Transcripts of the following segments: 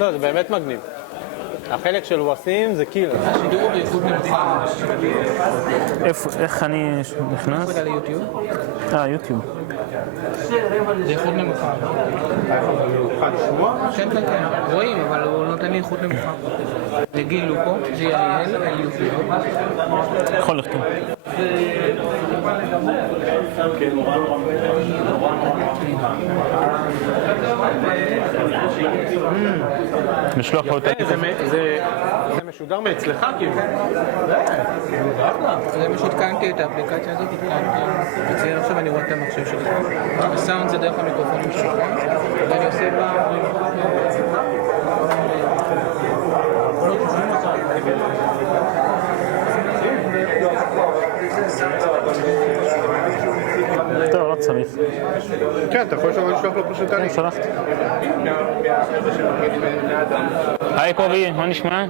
לא, זה באמת מגניב. החלק של ווסים זה קילר. השידור הוא באיכות נמוכה. איך אני נכנס? רגע ליוטיוב. יוטיוב. זה איכות נמוכה. כן, כן, כן. רואים, אבל הוא נותן לי איכות נמוכה. זה גיל לופו, G-I-L, L-U-P-O. יכול לחכם. משלוח פה אותה. זה משודר מאצלך כאילו. זה מה שהתקנתי את האפליקציה הזאת, אצלי עכשיו אני רואה את המחשב שלי. הסאונד זה דרך המיקרופונים שלך, ואני עושה בה... טוב, לא צריך. כן, אתה יכול לשלוח לו פשוט אני. כן, שלחתי. היי קובי, מה נשמע?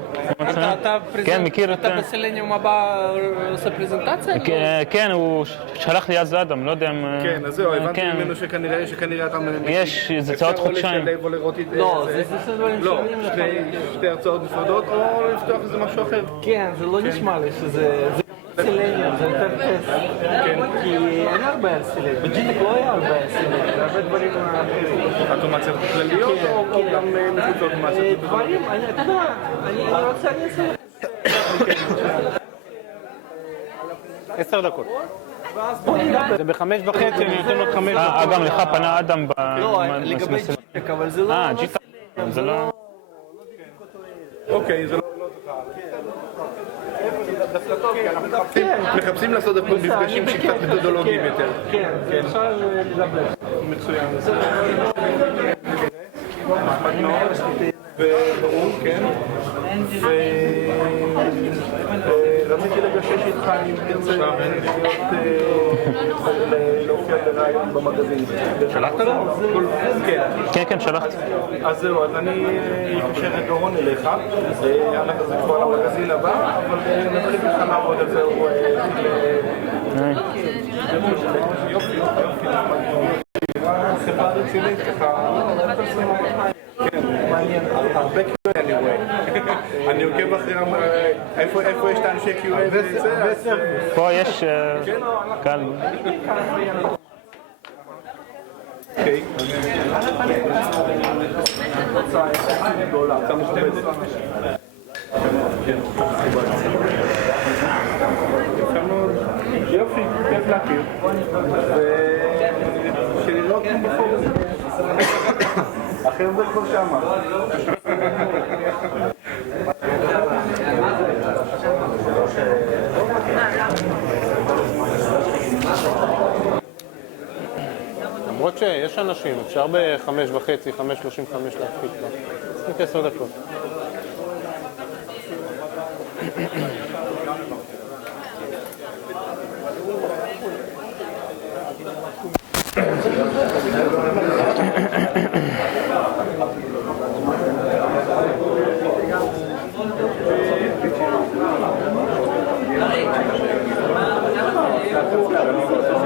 כן, מכיר את... אתה בסלניום הבא עושה פרזנטציה? כן, הוא שלח לי אז אדם, לא יודע אם... כן, אז זהו, הבנתי ממנו שכנראה אתה... יש, זה צעות חודשיים. לא, זה שתי הרצאות נפרדות, או לפתוח איזה משהו אחר. כן, זה לא נשמע לי שזה... סלניום, זה יותר טסט, כי אין הרבה על סלניום, בג'יטק לא היה הרבה על סלניום, זה הרבה דברים אחרים. אוטומציות כלליות או גם מחוץ לאוטומציות? דברים, אתה יודע, אני רוצה לעשות. 10 דקות. זה ב5:30, אני נותן לו 5 דקות. גם לך פנה אדם ב... לא, לגבי ג'יטק, אבל זה לא... ג'יטק, זה לא... אוקיי, זה לא... מחפשים לעשות מפגשים שקצת מתודולוגיים יותר. כן, אפשר לדבר. מצוין. וברור, כן. ורציתי לגשש איתך אם תרצה להופיע ברעיון במגזין. שלחת לו? כן, כן, שלחתי. אז זהו, אז אני אקשר את דורון אליך, זה כבר למגזין הבא, אבל נתחיל איתך לעבוד על זה. יופי, חברה רצינית ככה. כן, מעניין, הרבה QA אני רואה. אני עוקב אחרי... איפה יש את האנשי QA וזה? פה יש... קל. אוקיי. יופי, כיף להכיר. ושנראות כמו בפורום. אחר זה כבר שמה. למרות שיש אנשים, אפשר ב5:30, 5:35 להפחית כבר. 10 דקות.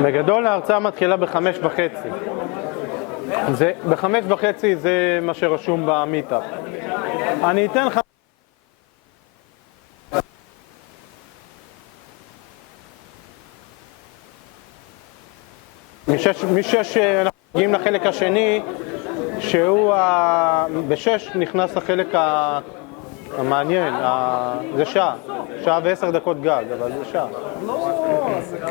בגדול ההרצאה מתחילה ב5:30. ב5:30 זה מה שרשום במיטאפ. אני אתן לך... משש אנחנו מגיעים לחלק השני, שהוא ב6 נכנס לחלק המעניין, זה שעה 10 דקות גג, אבל זה שעה. לא, זה ככה...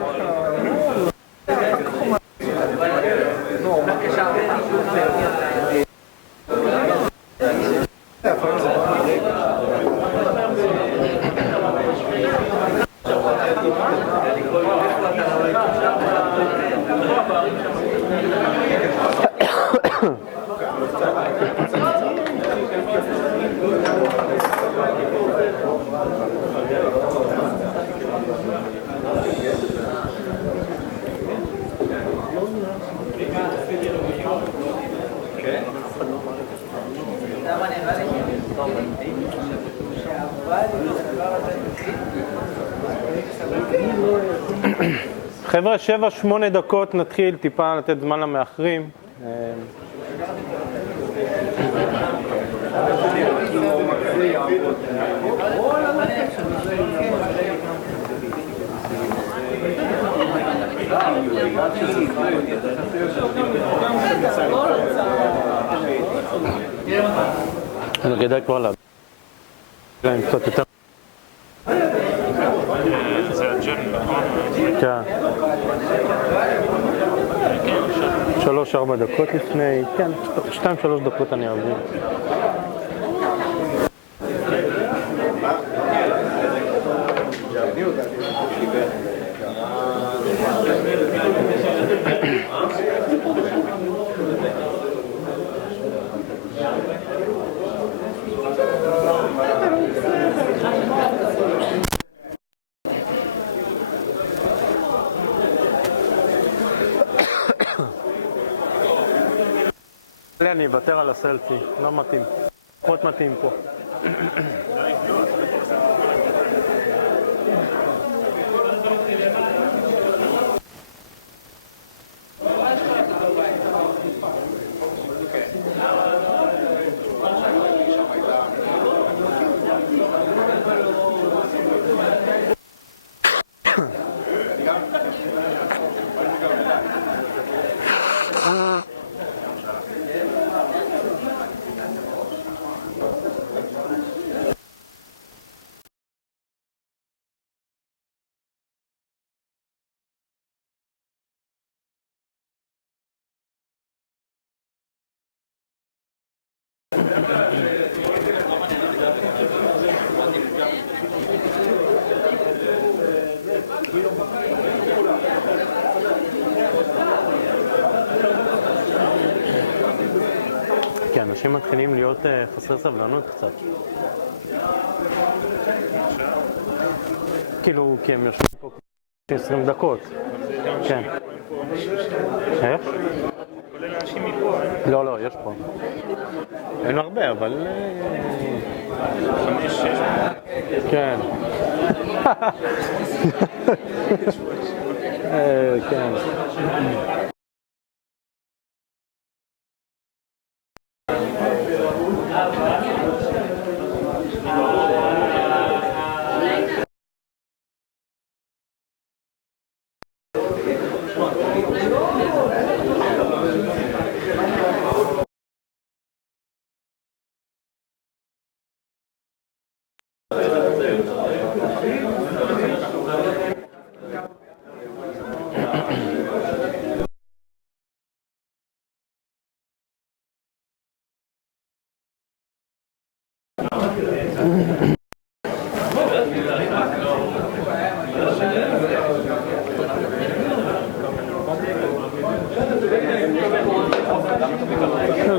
חבר'ה, 7-8 דקות נתחיל טיפה לתת זמן למאחרים. אני כדאי כבר לה. להם קצת יותר. זה הג'ל, נכון? כן. 3-4 דקות לפני, כן, 2-3 דקות אני אעביר. אני אוותר על הסלפי, לא מתאים. פחות מתאים פה. כי אנשים מתחילים להיות חסרי סבלנות קצת. כאילו, כי הם יושבים פה 20 דקות. כן. איך? כולל אנשים מפה, לא, לא, יש פה. אין הרבה, אבל... 5-6. כן. כן.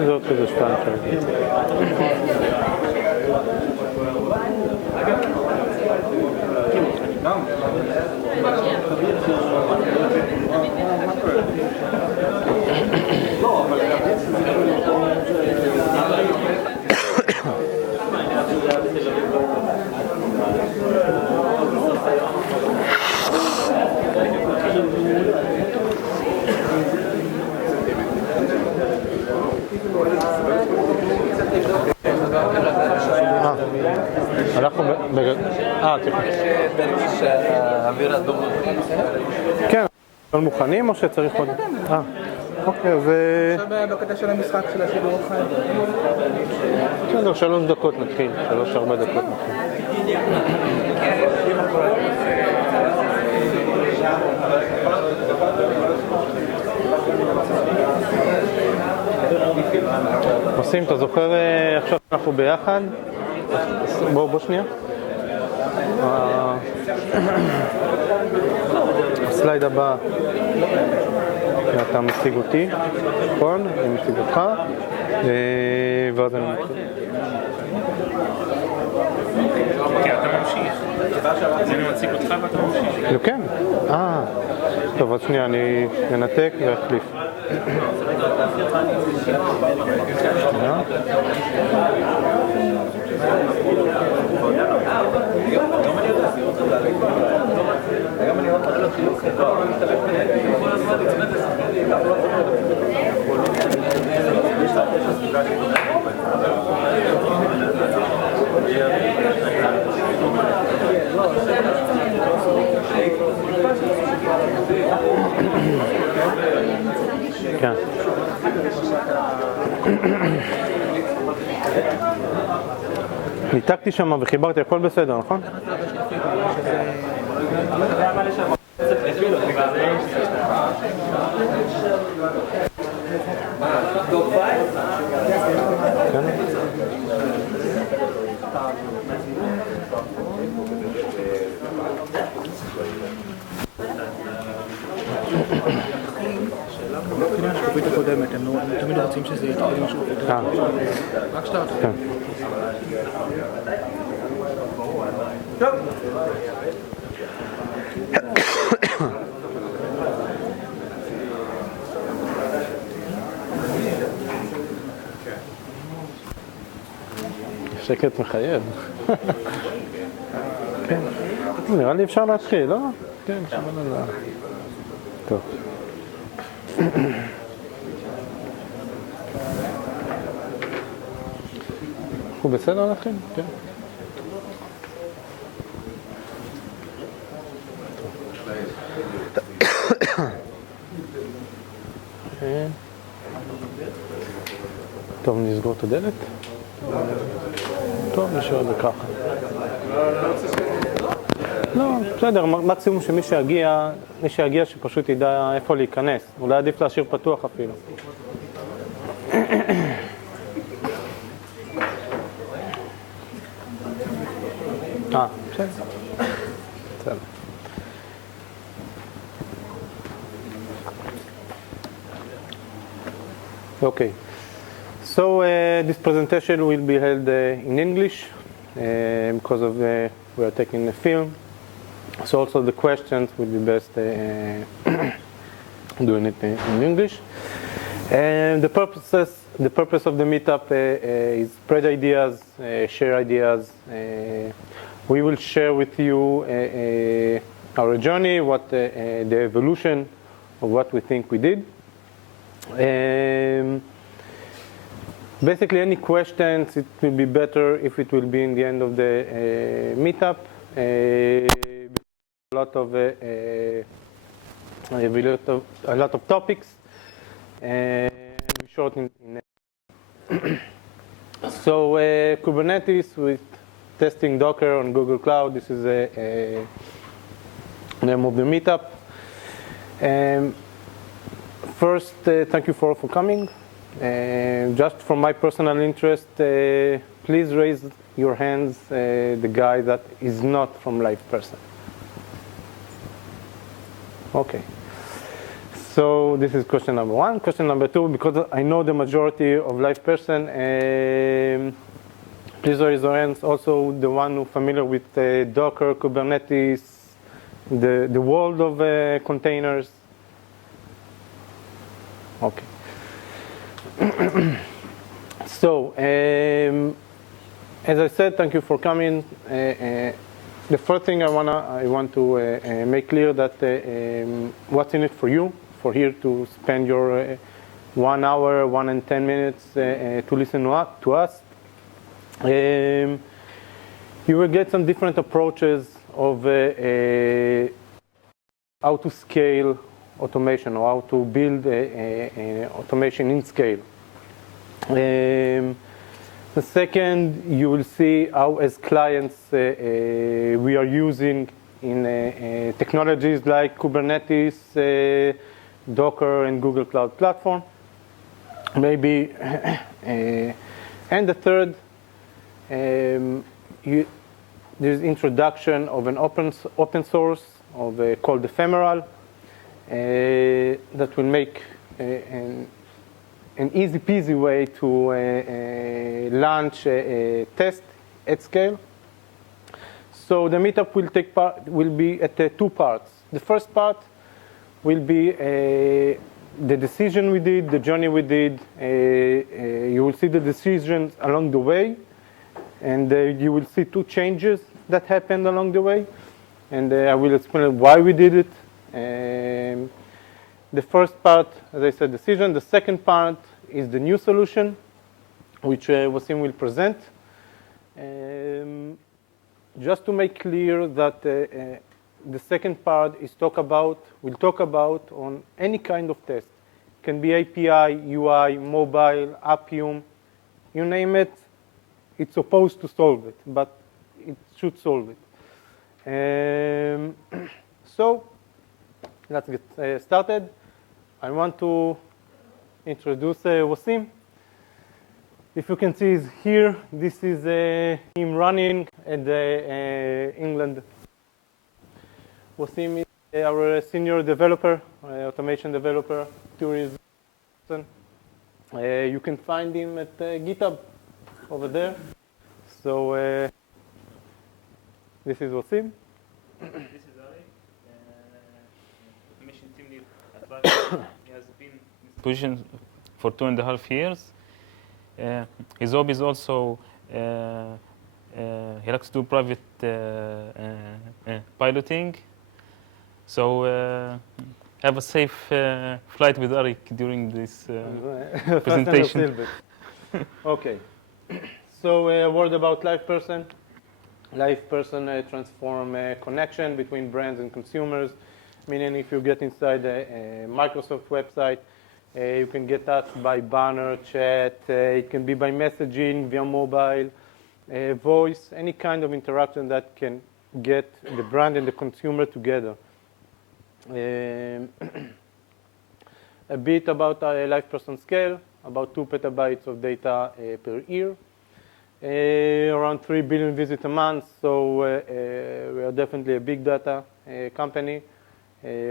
זה עוד כזה 2 הלכנו תרגיש שהאוויר אדום. כן, לא מוכנים או שצריך עוד? אוקיי, אז... עכשיו בקטע של המשחק של השידור החי. בסדר, 3 דקות נתחיל, 3-4 דקות נתחיל. עושים, אתה זוכר עכשיו אנחנו ביחד? בוא שנייה. הסלייד הבא, אתה מציג אותי, נכון? אני מציג אותך, ואז אני מציג. כי אתה ממשיך. אז אני מציג אותך ואתה ממשיך. כן. טוב, אז שנייה, אני אנתק ואחליף. שנייה. היום אני רוצה לו חילוק כתוב. יש ניתקתי שם וחיברתי, הכל בסדר, נכון? השקופית הקודמת, הם תמיד רוצים שזה יתחיל עם השקופית הקודמת. רק שטרט. שקט מחייב. כן. נראה לי אפשר להתחיל, לא? כן, שמענו. טוב. הוא בסדר להתחיל? כן. טוב, נסגור את הדלת. טוב, נשאר את זה ככה. לא, בסדר, מקסימום שמי שיגיע שפשוט ידע איפה להיכנס. אולי עדיף להשאיר פתוח אפילו. בסדר. בסדר. Okay. So this presentation will be held in English because of we are taking a film. So also the questions will be best doing it in English. And the purpose of the meetup is spread ideas, share ideas. We will share with you our journey, what the evolution of what we think we did. Basically, any questions, it will be better if it will be in the end of the meetup. A lot of topics, and we short in So Kubernetes with testing Docker on Google Cloud. This is a name of the meetup. First, thank you for coming. Just from my personal interest, please raise your hands, the guy that is not from LivePerson. Okay. So this is question number one. Question number two, because I know the majority of LivePerson, please raise your hands. Also, the one who familiar with Docker, Kubernetes, the world of containers. Okay. So, as I said, thank you for coming. The first thing I want to make clear that what's in it for you, for here to spend your 1 hour, 1 and 10 minutes to listen to us. You will get some different approaches of how to scale automation or how to build automation in scale. The second, you will see how as clients we are using in technologies like Kubernetes, Docker, and Google Cloud Platform. Maybe, and the third, there's introduction of an open source called Ephemeral. That will make an easy peasy way to launch a test at scale. So the meetup will be at two parts. The first part will be the decision we did, the journey we did. You will see the decisions along the way, and you will see two changes that happened along the way, and I will explain why we did it. The first part, as I said, decision. The second part is the new solution, which Wasim will present. Just to make clear that the second part is we'll talk about on any kind of test, can be API, UI, mobile, Appium, you name it, it's supposed to solve it, but it should solve it. So let's get started. I want to introduce Wasim. If you can see, he's here. This is him running at the England. Wasim is our senior developer, automation developer, tourism. You can find him at GitHub over there. So this is Wasim. This is Ari, automation team lead at Life. He has been in this position for 2.5 years. His hobby is also he likes to do private piloting. So have a safe flight with Arik during this presentation. Okay. So a word about LivePerson. LivePerson transform connection between brands and consumers. Meaning, if you get inside a Microsoft website, you can get asked by banner, chat. It can be by messaging, via mobile, voice, any kind of interaction that can get the brand and the consumer together. A bit about our LivePerson scale, about 2 petabytes of data per year, around 3 billion visits a month, so we are definitely a big data company,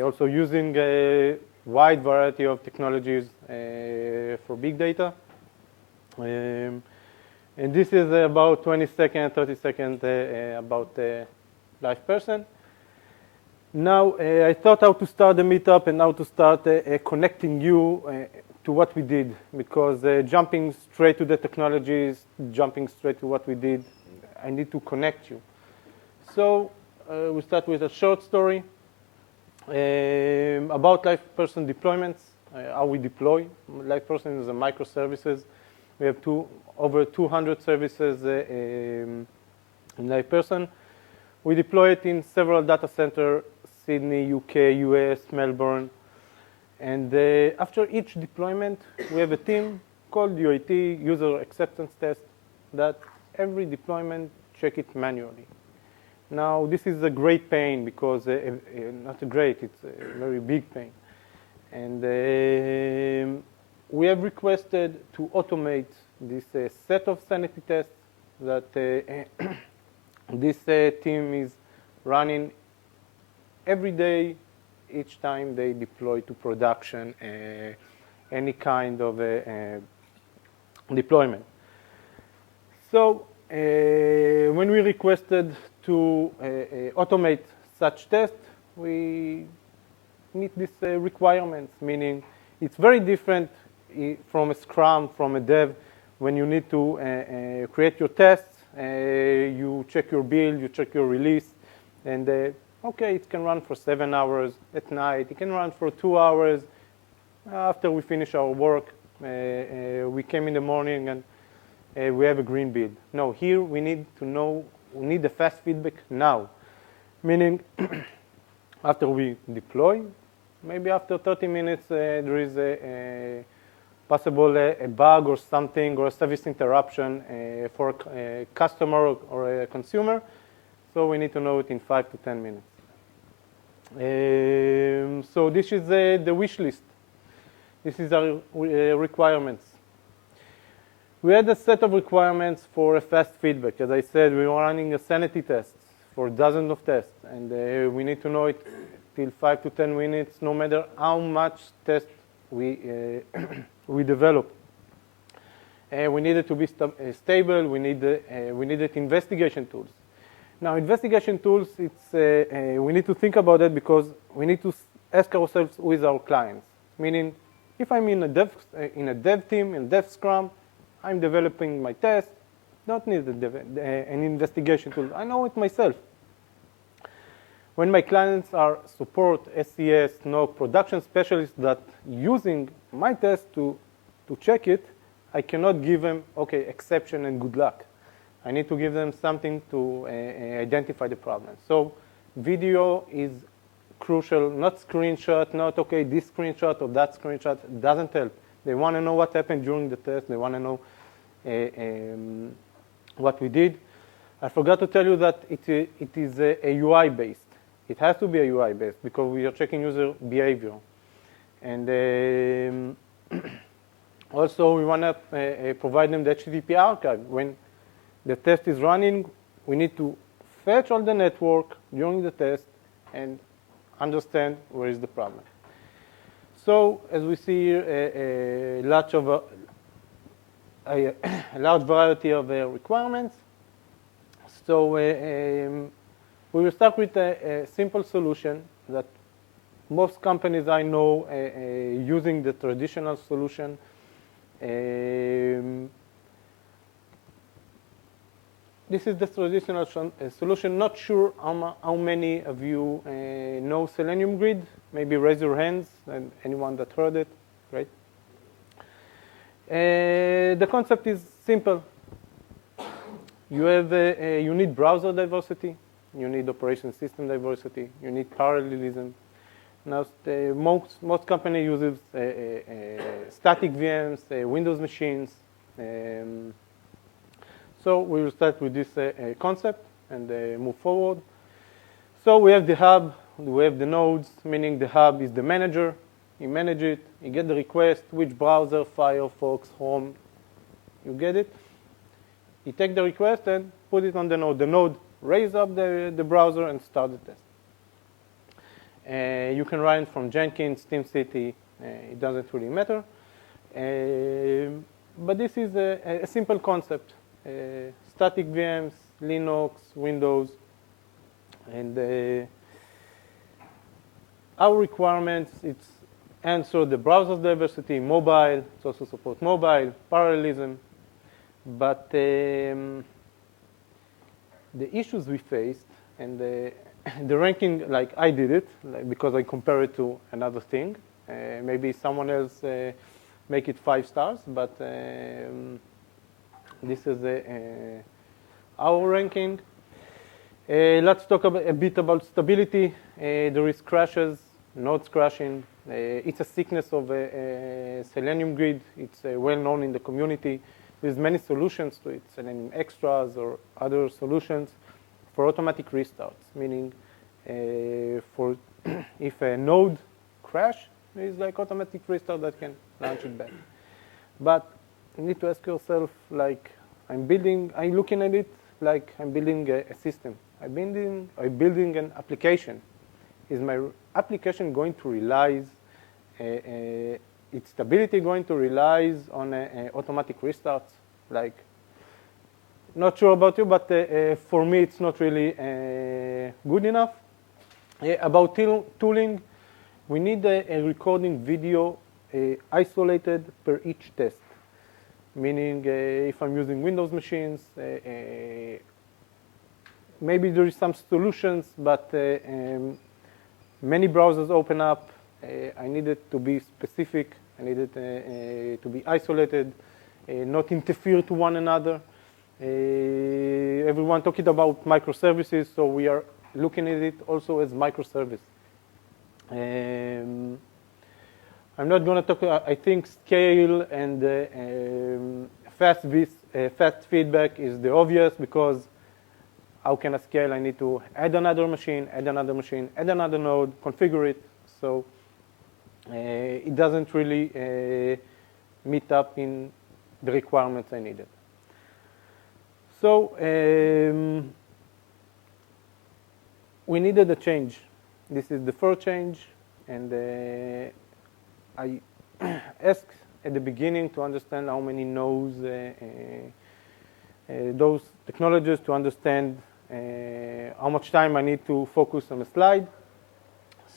also using a wide variety of technologies for big data. And this is about 20 seconds, 30 seconds about LivePerson. Now, I thought how to start the meetup and how to start connecting you to what we did, because jumping straight to the technologies, jumping straight to what we did, I need to connect you. So we start with a short story about LivePerson deployments, how we deploy. LivePerson is a microservices. We have over 200 services in LivePerson. We deploy it in several data centers, Sydney, UK, US, Melbourne. And after each deployment, we have a team called UAT, User Acceptance Test, that every deployment check it manually. Now, this is a great pain because, not a great, it's a very big pain. And we have requested to automate this set of sanity tests that this team is running every day, each time they deploy to production any kind of deployment. So when we requested to automate such tests, we meet these requirements, meaning it's very different from a Scrum, from a dev, when you need to create your tests, you check your build, you check your release, and okay, it can run for 7 hours at night. It can run for 2 hours after we finish our work. We came in the morning and we have a green build. No, here we need to know, we need the fast feedback now. Meaning, after we deploy, maybe after 30 minutes, there is a possible a bug or something, or a service interruption for a customer or a consumer. So we need to know it in 5 to 10 minutes. So this is the wish list. This is our requirements. We had a set of requirements for a fast feedback. As I said, we were running a sanity test for dozens of tests, and we need to know it till 5 to 10 minutes, no matter how much test we we develop. We needed to be stable. We needed investigation tools. Now, investigation tools, we need to think about that because we need to ask ourselves who is our clients. Meaning, if I'm in a dev team, in dev scrum, I'm developing my test, don't need an investigation tool. I know it myself. When my clients are support, SES, NOC, production specialists that using my test to check it, I cannot give them, okay, exception and good luck. I need to give them something to identify the problem. So video is crucial, not screenshot, not, okay, this screenshot or that screenshot, it doesn't help. They want to know what happened during the test. They want to know what we did. I forgot to tell you that it is a UI-based. It has to be a UI-based because we are checking user behavior. And also, we want to provide them the HTTP archive. When the test is running, we need to fetch all the network during the test and understand where is the problem. So, as we see here, a large variety of requirements. So, we will start with a simple solution that most companies I know using the traditional solution. This is the traditional solution. Not sure how many of you know Selenium Grid. Maybe raise your hands, and anyone that heard it, great. The concept is simple. You need browser diversity, you need operation system diversity, you need parallelism. Now, most company uses static VMs, Windows machines. So we will start with this concept and move forward. So we have the hub, we have the nodes, meaning the hub is the manager. You manage it, you get the request, which browser, Firefox, Chrome, you get it. You take the request and put it on the node. The node raises up the browser and start the test. You can run it from Jenkins, TeamCity, it doesn't really matter. But this is a simple concept. Static VMs, Linux, Windows, and our requirements, it's answer the browser diversity, mobile, it also support mobile, parallelism. But the issues we faced and the ranking, like I did it, because I compare it to another thing. Maybe someone else make it 5 stars, but this is our ranking. Let's talk a bit about stability. There is crashes, nodes crashing. It's a sickness of Selenium Grid. It's well known in the community. There's many solutions to it, Selenium Extras or other solutions for automatic restarts, meaning for if a node crash, there is like automatic restart that can launch it back. But you need to ask yourself, like, I'm looking at it like I'm building a system. I'm building an application. Is my application going to rely, its stability going to rely on automatic restarts? Like, not sure about you, but for me, it's not really good enough. About tooling, we need a recording video isolated per each test. Meaning, if I'm using Windows machines, maybe there is some solutions, but many browsers open up. I need it to be specific. I need it to be isolated, not interfere to one another. Everyone talking about microservices, so we are looking at it also as microservice. I'm not going to talk. I think scale and fast feedback is the obvious, because how can I scale? I need to add another machine, add another machine, add another node, configure it. So it doesn't really meet up in the requirements I needed. So we needed a change. This is the first change, and I asked at the beginning to understand how many nodes those technologies, to understand how much time I need to focus on a slide.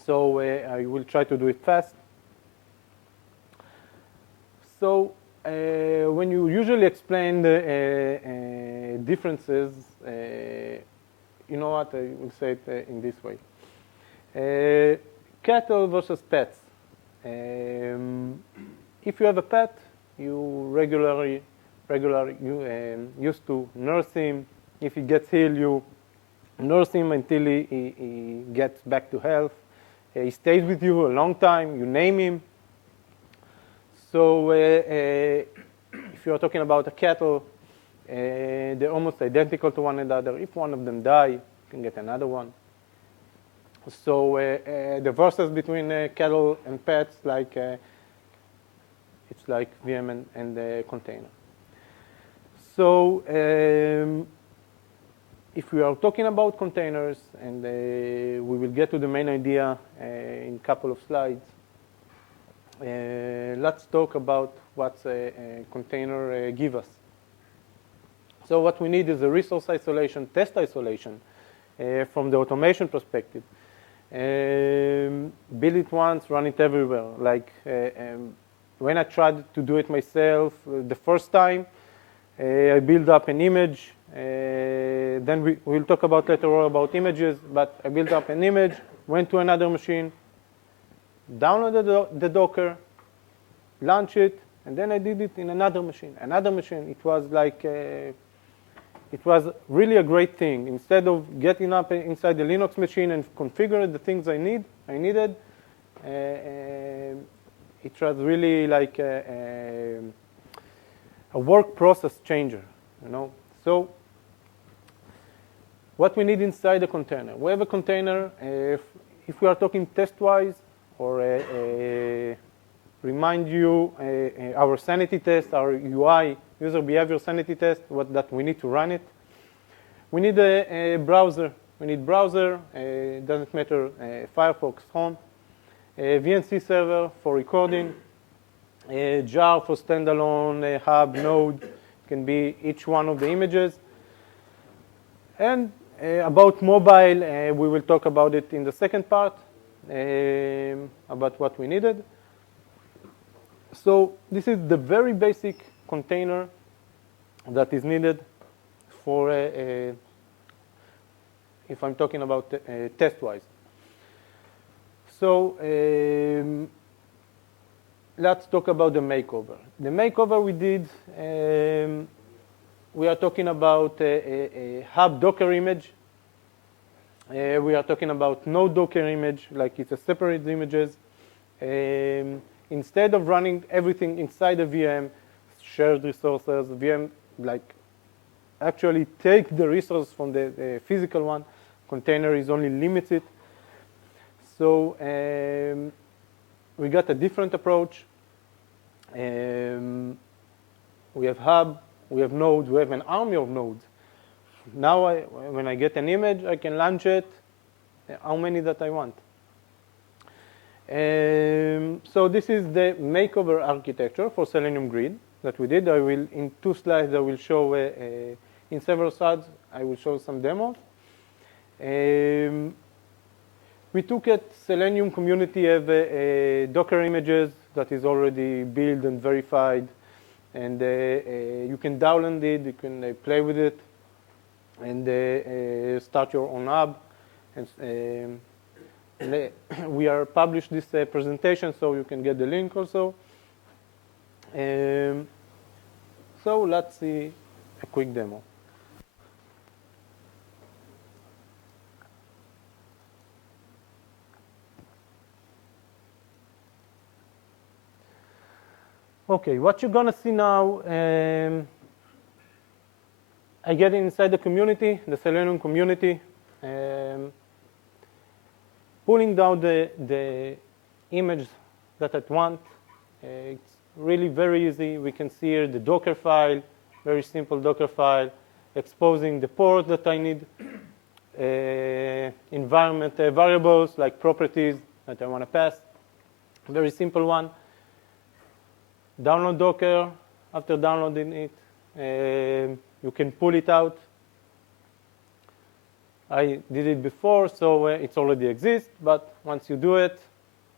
So I will try to do it fast. So when you usually explain the differences, you know what, I will say it in this way. Cattle versus pets. If you have a pet, you regularly used to nurse him. If he gets ill, you nurse him until he gets back to health. He stays with you a long time. You name him. So if you're talking about a cattle, they're almost identical to one another. If one of them die, you can get another one. So the verses between cattle and pets, like it's like VM and the container. So if we are talking about containers, and we will get to the main idea in a couple of slides, let's talk about what a container gives us. So what we need is a resource isolation, test isolation from the automation perspective. Build it once, run it everywhere. Like when I tried to do it myself the first time, I built up an image. Then we'll talk about later on about images, but I built up an image, went to another machine, downloaded the Docker, launched it, and then I did it in another machine. It was like, it was really a great thing. Instead of getting up inside the Linux machine and configure the things I needed, it was really like a work process changer, you know. So what we need inside a container. We have a container, if we are talking test-wise, or remind you our sanity test, our UI, user behavior sanity test, that we need to run it. We need a browser. We need browser, it doesn't matter, Firefox, Chrome, VNC server for recording, jar for standalone, hub, node, can be each one of the images. And about mobile, we will talk about it in the second part, about what we needed. So this is the very basic container that is needed for, if I'm talking about test-wise. So let's talk about the makeover. The makeover we did, we are talking about a hub Docker image. We are talking about no Docker image, like it's a separate images. Instead of running everything inside a VM, shared resources, VM like actually take the resource from the physical one. Container is only limited. So we got a different approach. We have hub, we have nodes, we have an army of nodes. Now when I get an image, I can launch it, how many that I want. So this is the makeover architecture for Selenium Grid that we did. I will, in 2 slides, I will show, in several slides, I will show some demos. We took it, Selenium community have Docker images that is already built and verified. And you can download it, you can play with it, and start your own hub. And we are published this presentation, so you can get the link also. So let's see a quick demo. Okay, what you're gonna see now, I get inside the community, the Selenium community, pulling down the image that I want. It's really very easy. We can see here the Docker file, very simple Docker file, exposing the port that I need, environment variables like properties that I want to pass, very simple one. Download Docker. After downloading it, you can pull it out. I did it before, so it already exists. But once you do it,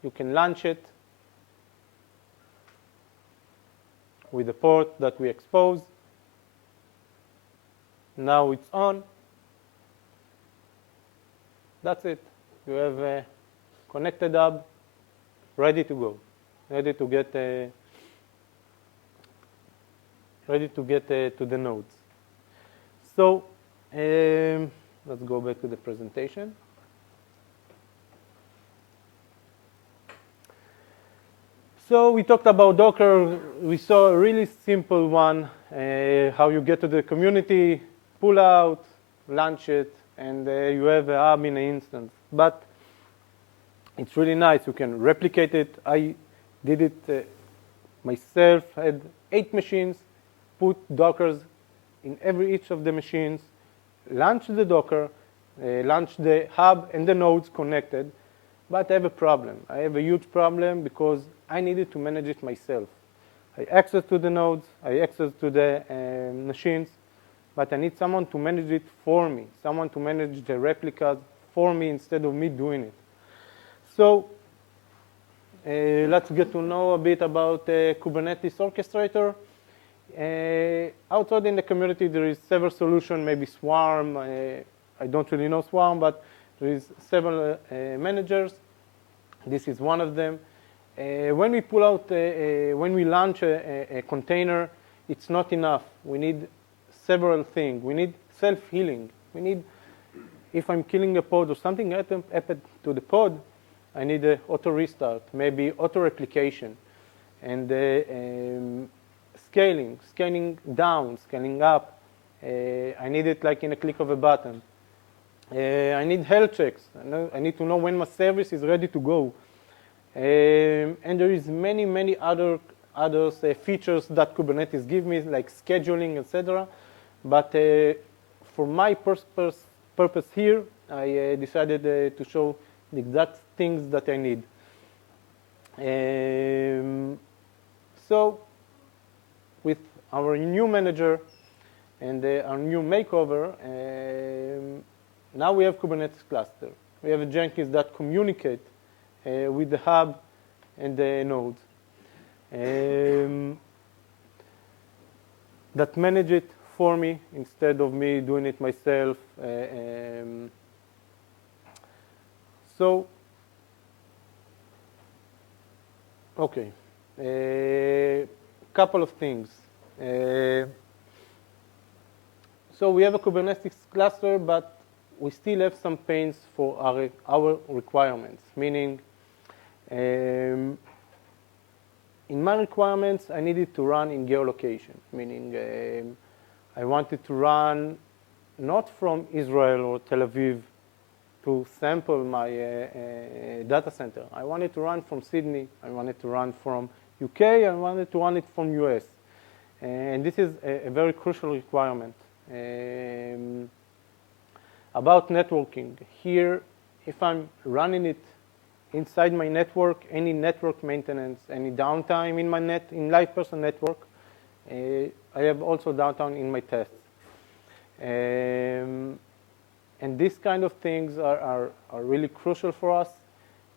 you can launch it with the port that we exposed. Now it's on. That's it. You have a connected hub, ready to go, ready to get to the nodes. So let's go back to the presentation. So we talked about Docker. We saw a really simple one, how you get to the community, pull out, launch it, and you have a hub in an instance. But it's really nice. You can replicate it. I did it myself. I had 8 machines, put Dockers in each of the machines, launch the Docker, launch the hub and the nodes connected. But I have a problem. I have a huge problem because I needed to manage it myself. I access to the nodes, I access to the machines, but I need someone to manage it for me, someone to manage the replicas for me instead of me doing it. So let's get to know a bit about Kubernetes Orchestrator. Outside in the community, there is several solutions, maybe Swarm. I don't really know Swarm, but there is several managers. This is one of them. When we pull out, when we launch a container, it's not enough. We need several things. We need self-healing. We need, if I'm killing a pod or something happened to the pod, I need an auto restart, maybe auto replication, and scaling down, scaling up. I need it like in a click of a button. I need health checks. I need to know when my service is ready to go. And there is many other features that Kubernetes give me, like scheduling, etc. But for my purpose here, I decided to show the exact things that I need. So with our new manager and our new makeover, now we have Kubernetes cluster. We have a Jenkins that communicate with the hub and the nodes, that manage it for me instead of me doing it myself. So, okay, a couple of things. So we have a Kubernetes cluster, but we still have some pains for our requirements, meaning in my requirements, I needed to run in geolocation, meaning I wanted to run not from Israel or Tel Aviv to sample my data center. I wanted to run from Sydney. I wanted to run from UK. I wanted to run it from US. And this is a very crucial requirement. About networking, here, if I'm running it inside my network, any network maintenance, any downtime in my in live person network, I have also downtime in my tests. And these kind of things are really crucial for us,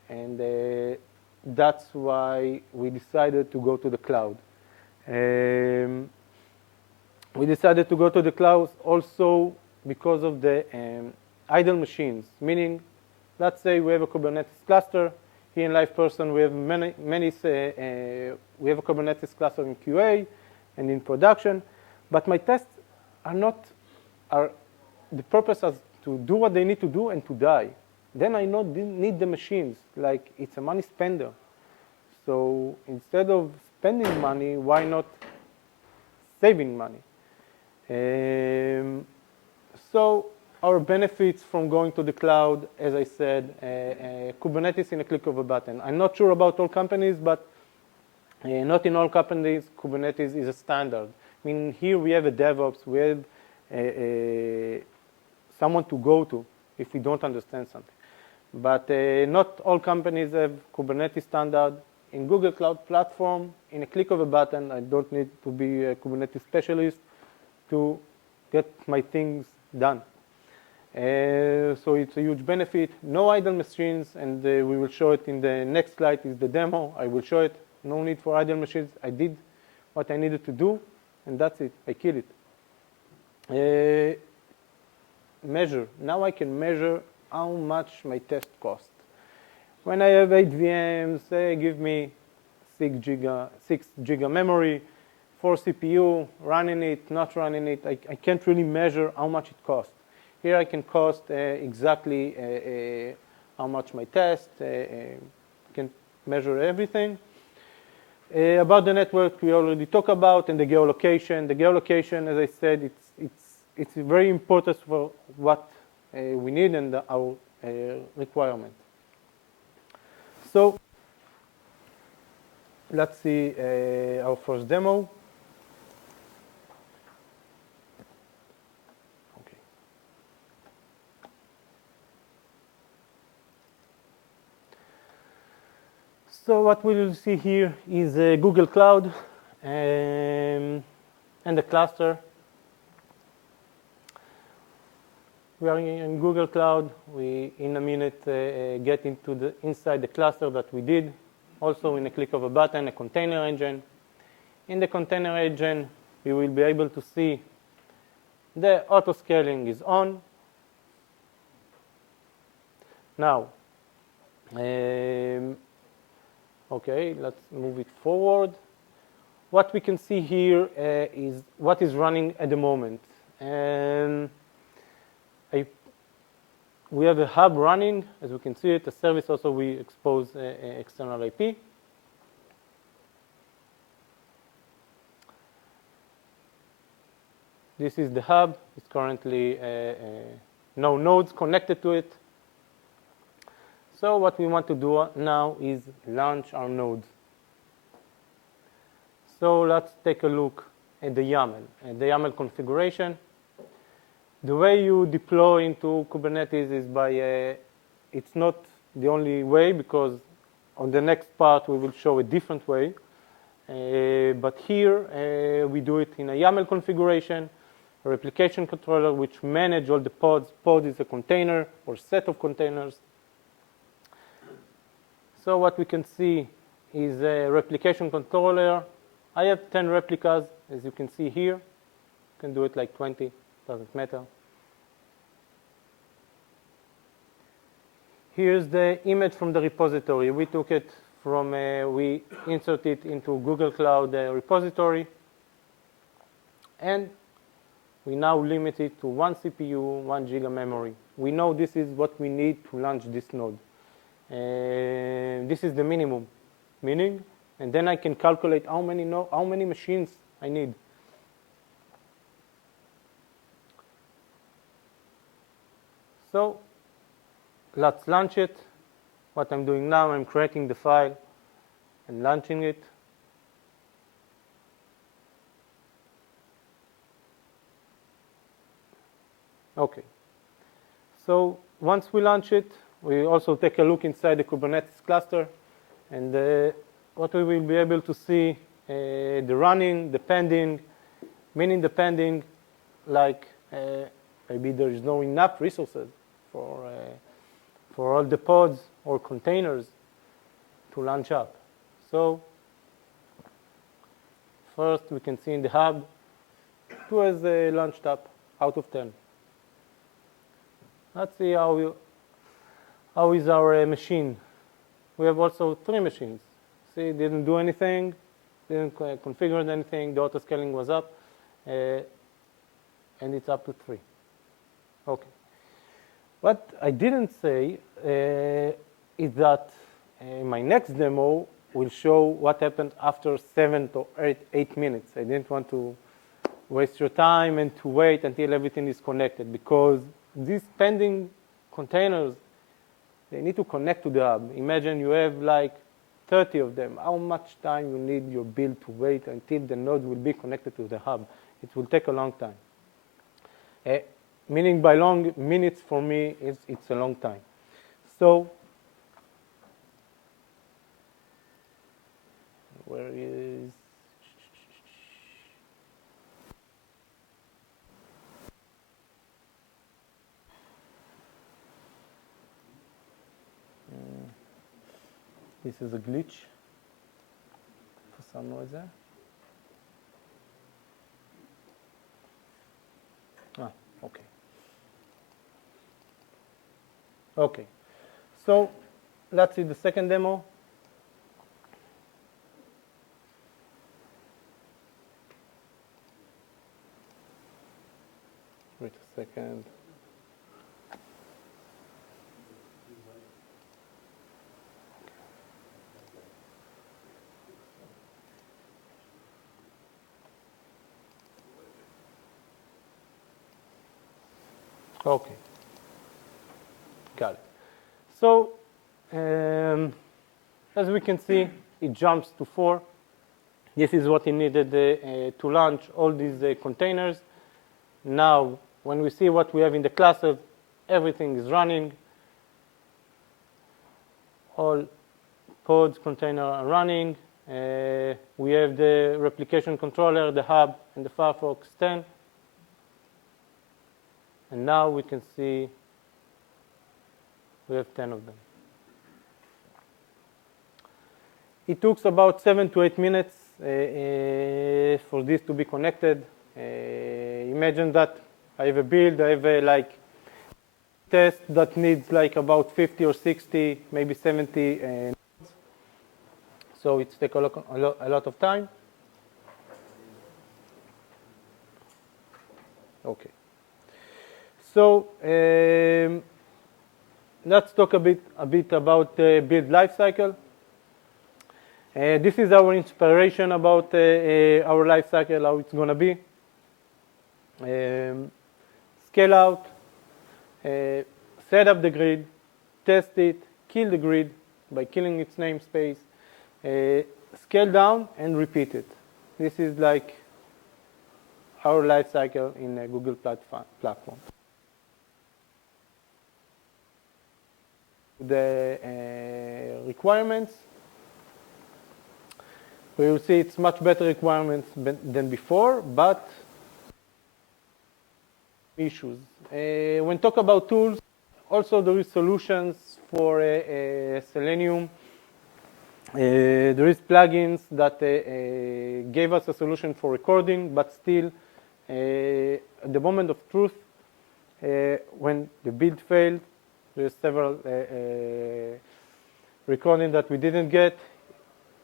and that's why we decided to go to the cloud. We decided to go to the cloud also because of the idle machines, meaning, let's say we have a Kubernetes cluster. Here in live person, we have we have a Kubernetes cluster in QA and in production, but my tests the purpose is to do what they need to do and to die. Then I need the machines, like it's a money spender. So instead of spending money, why not saving money? So our benefits from going to the cloud, as I said, Kubernetes in a click of a button. I'm not sure about all companies, but not in all companies, Kubernetes is a standard. I mean, here we have a DevOps, we have someone to go to if we don't understand something. But not all companies have Kubernetes standard. In Google Cloud Platform, in a click of a button, I don't need to be a Kubernetes specialist to get my things done. So it's a huge benefit. No idle machines, and we will show it in the next slide is the demo. I will show it. No need for idle machines. I did what I needed to do, and that's it. I killed it. Measure. Now I can measure how much my test cost. When I have 8 VMs, they give me 6 giga memory, 4 CPU, running it, not running it. I can't really measure how much it costs. Here I can cost exactly how much my test, I can measure everything. About the network, we already talked about, and the geolocation. The geolocation, as I said, it's very important for what we need and our requirement. So let's see our first demo. Okay. So what we will see here is Google Cloud and the cluster. We are in Google Cloud. We, in a minute, get into inside the cluster that we did. Also, in a click of a button, a container engine. In the container engine, we will be able to see the auto scaling is on. Now, okay, let's move it forward. What we can see here is what is running at the moment. We have a hub running, as we can see it. The service also we expose external IP. This is the hub. It's currently no nodes connected to it. So what we want to do now is launch our nodes. So let's take a look at the YAML configuration. The way you deploy into Kubernetes is by, it's not the only way, because on the next part we will show a different way. But here we do it in a YAML configuration, a replication controller which manage all the pods. Pod is a container or set of containers. So what we can see is a replication controller. I have 10 replicas, as you can see here. You can do it like 20. Doesn't matter. Here's the image from the repository. We took it from, we insert it into Google Cloud repository. And we now limit it to 1 CPU, 1 giga memory. We know this is what we need to launch this node. This is the minimum, meaning, and then I can calculate how many machines I need. So let's launch it. What I'm doing now, I'm creating the file and launching it. Okay. So once we launch it, we also take a look inside the Kubernetes cluster. And what we will be able to see, the running, the pending, meaning the pending, like maybe there is no enough resources for all the pods or containers to launch up. So first we can see in the hub, 2 has launched up out of 10. Let's see how is our machine. We have also 3 machines. See, it didn't do anything, didn't configure anything, the auto scaling was up, and it's up to 3. Okay. What I didn't say is that my next demo will show what happened after 7 to 8 minutes. I didn't want to waste your time and to wait until everything is connected, because these pending containers, they need to connect to the hub. Imagine you have like 30 of them. How much time you need your build to wait until the node will be connected to the hub? It will take a long time. Meaning by long, minutes for me, it's a long time. So where is... This is a glitch for some reason. Okay. Okay. So let's see the second demo. Wait a second. Okay. Got it. So, as we can see, it jumps to 4. This is what it needed to launch all these containers. Now, when we see what we have in the cluster, everything is running. All pods, container are running. We have the replication controller, the hub, and the Firefox 10. And now we can see we have 10 of them. It took about 7 to 8 minutes for this to be connected. Imagine that I have a build, I have a test that needs about 50 or 60, maybe 70 nodes. So it takes a lot of time. Okay. So let's talk a bit about the build lifecycle. This is our inspiration about our lifecycle, how it's going to be. Scale out, set up the grid, test it, kill the grid by killing its namespace, scale down, and repeat it. This is like our lifecycle in a Google platform. The requirements. We will see it's much better requirements than before, but issues. When talk about tools, also there is solutions for Selenium. There is plugins that gave us a solution for recording, but still, at the moment of truth, when the build failed, there's several recordings that we didn't get.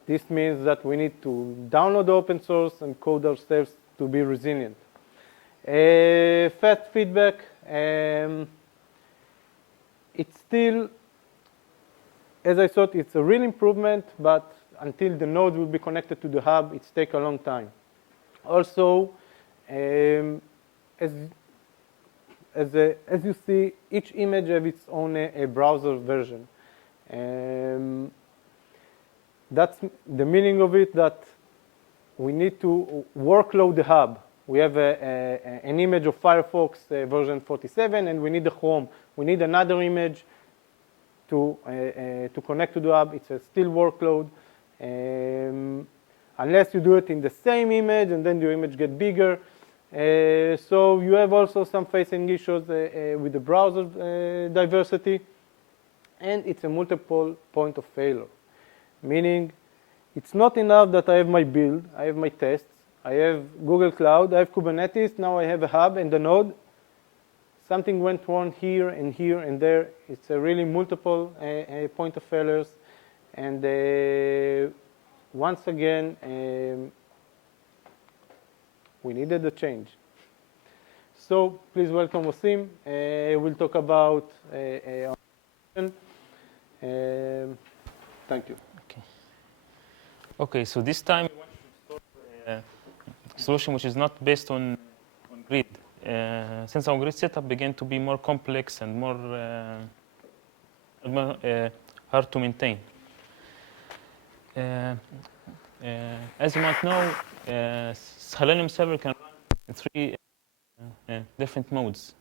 This means that we need to download open source and code ourselves to be resilient. Fast feedback, it's still, as I thought, it's a real improvement, but until the node will be connected to the hub, it takes a long time. Also, as you see, each image has its own browser version. That's the meaning of it, that we need to workload the hub. We have an image of Firefox version 47, and we need the Chrome. We need another image to connect to the hub. It's a still workload. Unless you do it in the same image, and then your image gets bigger. So you have also some facing issues with the browser diversity. And it's a multiple point of failure. Meaning, it's not enough that I have my build, I have my tests, I have Google Cloud, I have Kubernetes, now I have a hub and a node. Something went wrong here and there. It's a really multiple point of failures. And once again, we needed a change. So please welcome Wasim. We'll talk about thank you. Okay, so this time we want to install a solution which is not based on grid. Since our grid setup began to be more complex and more hard to maintain. As you might know, Selenium server can run in 3 different modes.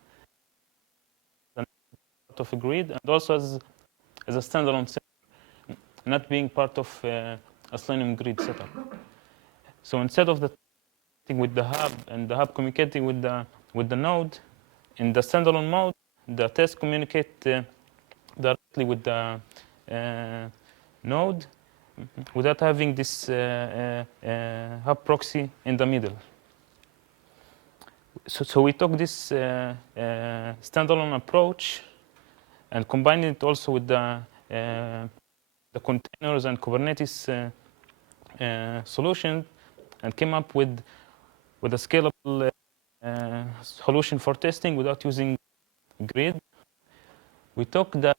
Part of a grid, and also as a standalone server, not being part of a Selenium grid setup. So instead of the with the hub and the hub communicating with the node, in the standalone mode, the tests communicate directly with the node without having this hub proxy in the middle. So we took this standalone approach and combined it also with the containers and Kubernetes solution, and came up with a scalable solution for testing without using grid. We took the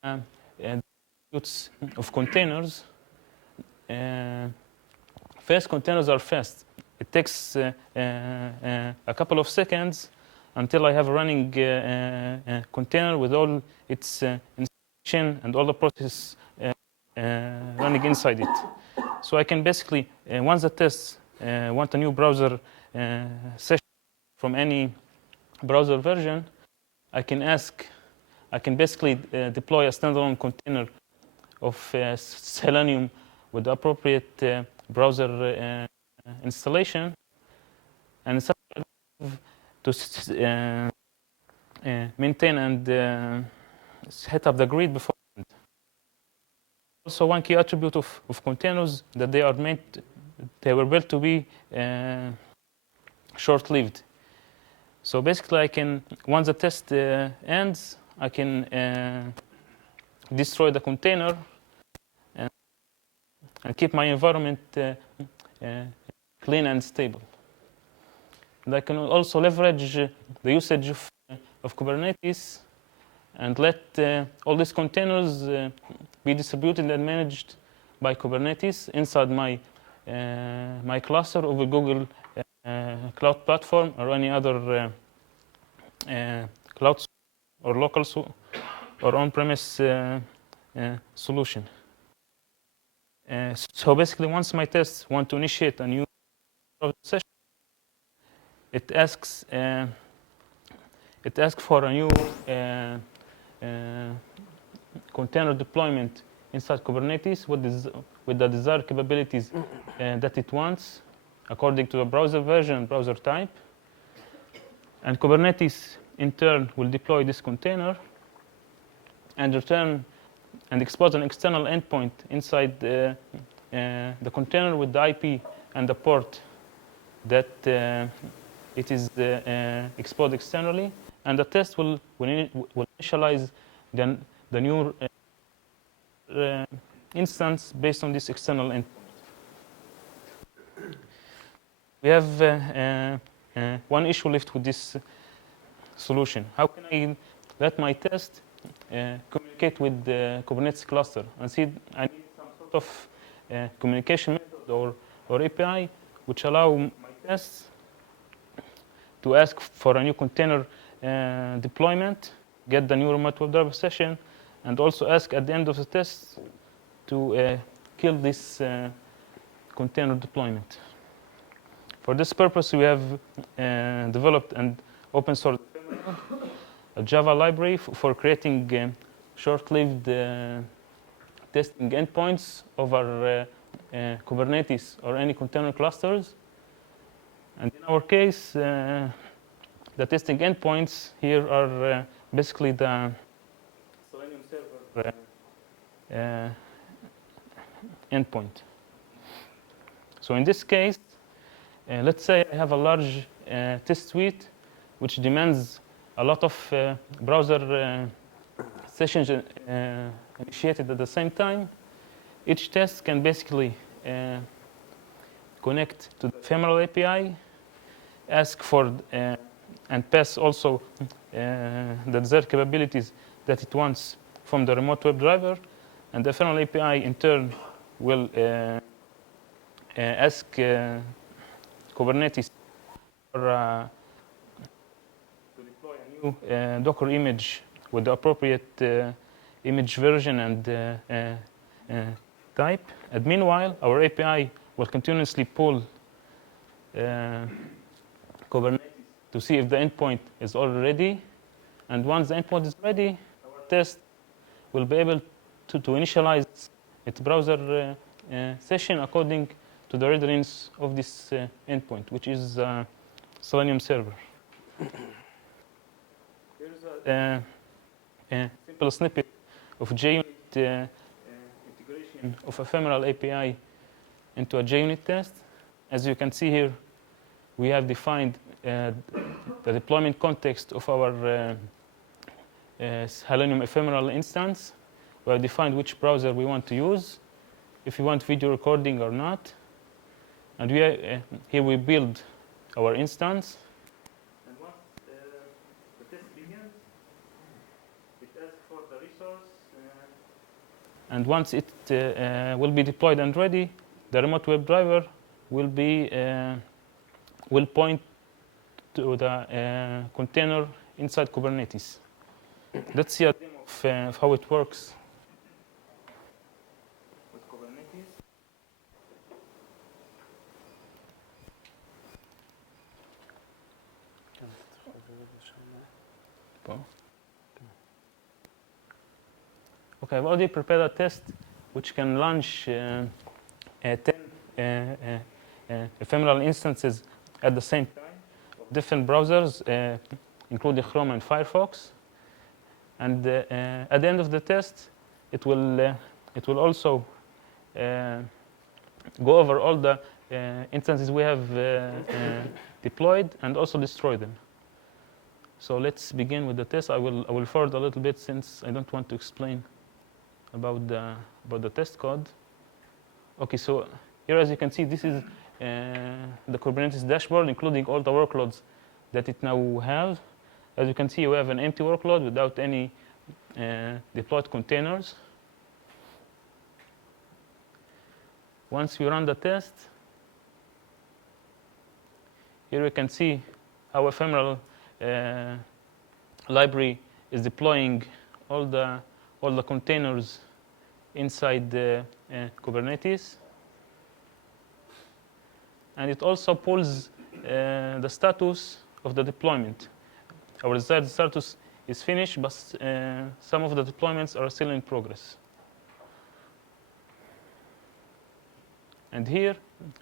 attributes of containers. First, containers are fast. It takes a couple of seconds until I have a running container with all its installation and all the processes running inside it. So I can basically, once the tests want a new browser session from any browser version, I can basically deploy a standalone container of Selenium with the appropriate browser installation, and it's to maintain and set up the grid before. Also, one key attribute of containers that they were built to be short-lived. So basically, I can, once the test ends, I can destroy the container and keep my environment clean and stable. And I can also leverage the usage of Kubernetes and let all these containers be distributed and managed by Kubernetes inside my cluster over Google Cloud Platform or any other cloud or local or on-premise solution. So basically, once my tests want to initiate a new session, it asks for a new container deployment inside Kubernetes with the desired capabilities that it wants, according to the browser version and browser type. And Kubernetes, in turn, will deploy this container and return and expose an external endpoint inside the container with the IP and the port that it is exposed externally. And the test will initialize the new instance based on this external endpoint. We have one issue left with this solution. How can I let my test communicate with the Kubernetes cluster? And see, I need some sort of communication method or API which allow my tests to ask for a new container deployment, get the new remote WebDriver session, and also ask at the end of the test to kill this container deployment. For this purpose, we have developed an open source a Java library for creating short-lived testing endpoints over Kubernetes or any container clusters. And in our case, the testing endpoints here are basically the Selenium server endpoint. So in this case, let's say I have a large test suite which demands a lot of browser sessions initiated at the same time. Each test can basically connect to the ephemeral API, ask for and pass also the desired capabilities that it wants from the remote WebDriver, and the ephemeral API in turn will ask Kubernetes for to deploy a new Docker image with the appropriate image version and type. And meanwhile, our API will continuously pull Kubernetes to see if the endpoint is already ready. And once the endpoint is ready, our test will be able to initialize its browser session according to the readiness of this endpoint, which is Selenium server. Here's a simple snippet of JUnit integration of ephemeral API into a JUnit test. As you can see here, we have defined the deployment context of our Selenium ephemeral instance. We have defined which browser we want to use, if we want video recording or not. And here we build our instance. And once the test begins, it asks for the resource. And once it will be deployed and ready, the remote WebDriver will point to the container inside Kubernetes. Let's see a demo of how it works. With Kubernetes. Okay, I've already prepared a test which can launch 10 ephemeral instances at the same time, different browsers, including Chrome and Firefox. And at the end of the test, it will also go over all the instances we have deployed and also destroy them. So let's begin with the test. I will forward a little bit since I don't want to explain about the test code. Okay, so here, as you can see, this is the Kubernetes dashboard, including all the workloads that it now has. As you can see, we have an empty workload without any deployed containers. Once we run the test, here we can see how ephemeral library is deploying all the containers inside the Kubernetes. And it also pulls the status of the deployment. Our desired status is finished, but some of the deployments are still in progress. And here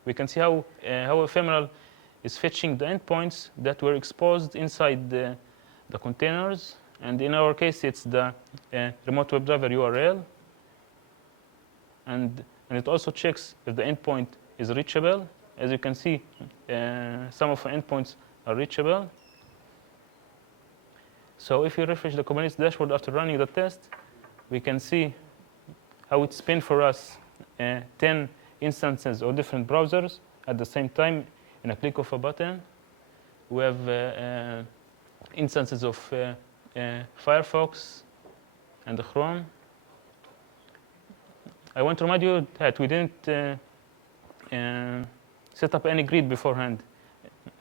we can see how ephemeral is fetching the endpoints that were exposed inside the containers. And in our case, it's the remote WebDriver URL. And it also checks if the endpoint is reachable. As you can see, some of the endpoints are reachable. So if you refresh the Kubernetes dashboard after running the test, we can see how it spins for us 10 instances of different browsers at the same time in a click of a button. We have instances of Firefox and Chrome. I want to remind you that we didn't set up any grid beforehand.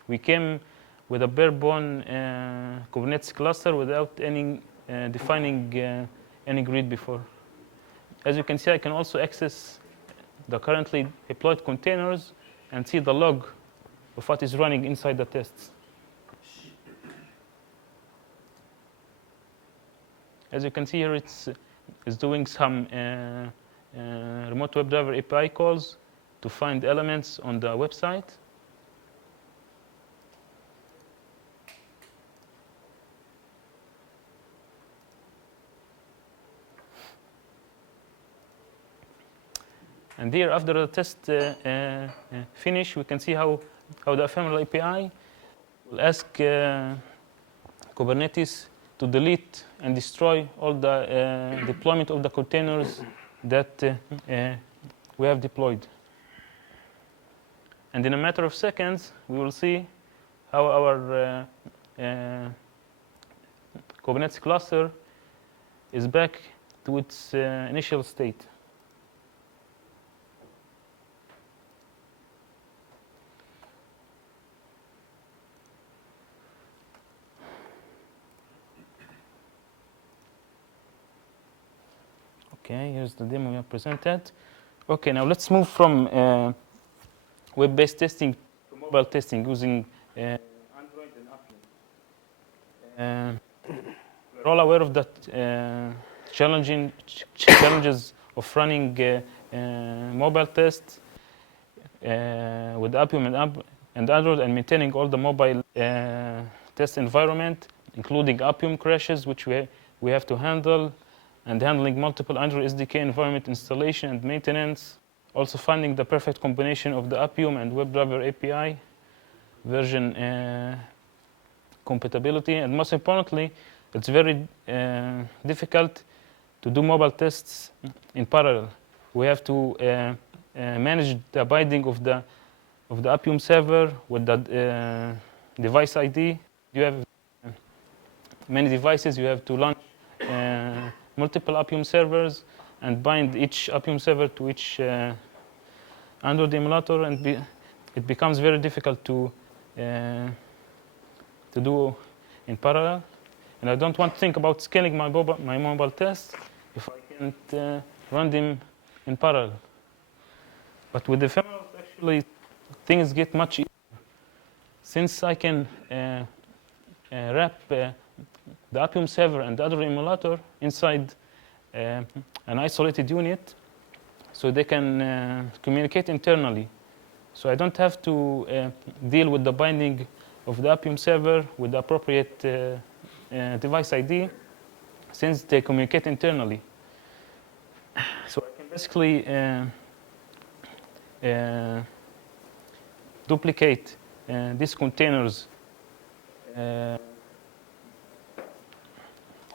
We came with a bare-bone Kubernetes cluster without any defining any grid before. As you can see, I can also access the currently deployed containers and see the log of what is running inside the tests. As you can see here, it's doing some remote WebDriver API calls to find elements on the website. And here, after the test finish, we can see how the ephemeral API will ask Kubernetes to delete and destroy all the deployment of the containers that we have deployed. And in a matter of seconds, we will see how our Kubernetes cluster is back to its initial state. Okay, here's the demo we have presented. Okay, now let's move from web-based testing to mobile testing using Android and Appium. We're all aware of that challenges of running mobile tests with Appium and Android, and maintaining all the mobile test environment, including Appium crashes, which we have to handle, and handling multiple Android SDK environment installation and maintenance. Also finding the perfect combination of the Appium and WebDriver API version compatibility. And most importantly, it's very difficult to do mobile tests in parallel. We have to manage the binding of the Appium server with the device ID. You have many devices. You have to launch multiple Appium servers and bind each Appium server to each Android emulator, and it becomes very difficult to to do in parallel. And I don't want to think about scaling my mobile tests if I can't run them in parallel. But with ephemerals, actually, things get much easier. Since I can wrap the Appium server and the other emulator inside an isolated unit, so they can communicate internally. So I don't have to deal with the binding of the Appium server with the appropriate device ID, since they communicate internally. So I can basically duplicate these containers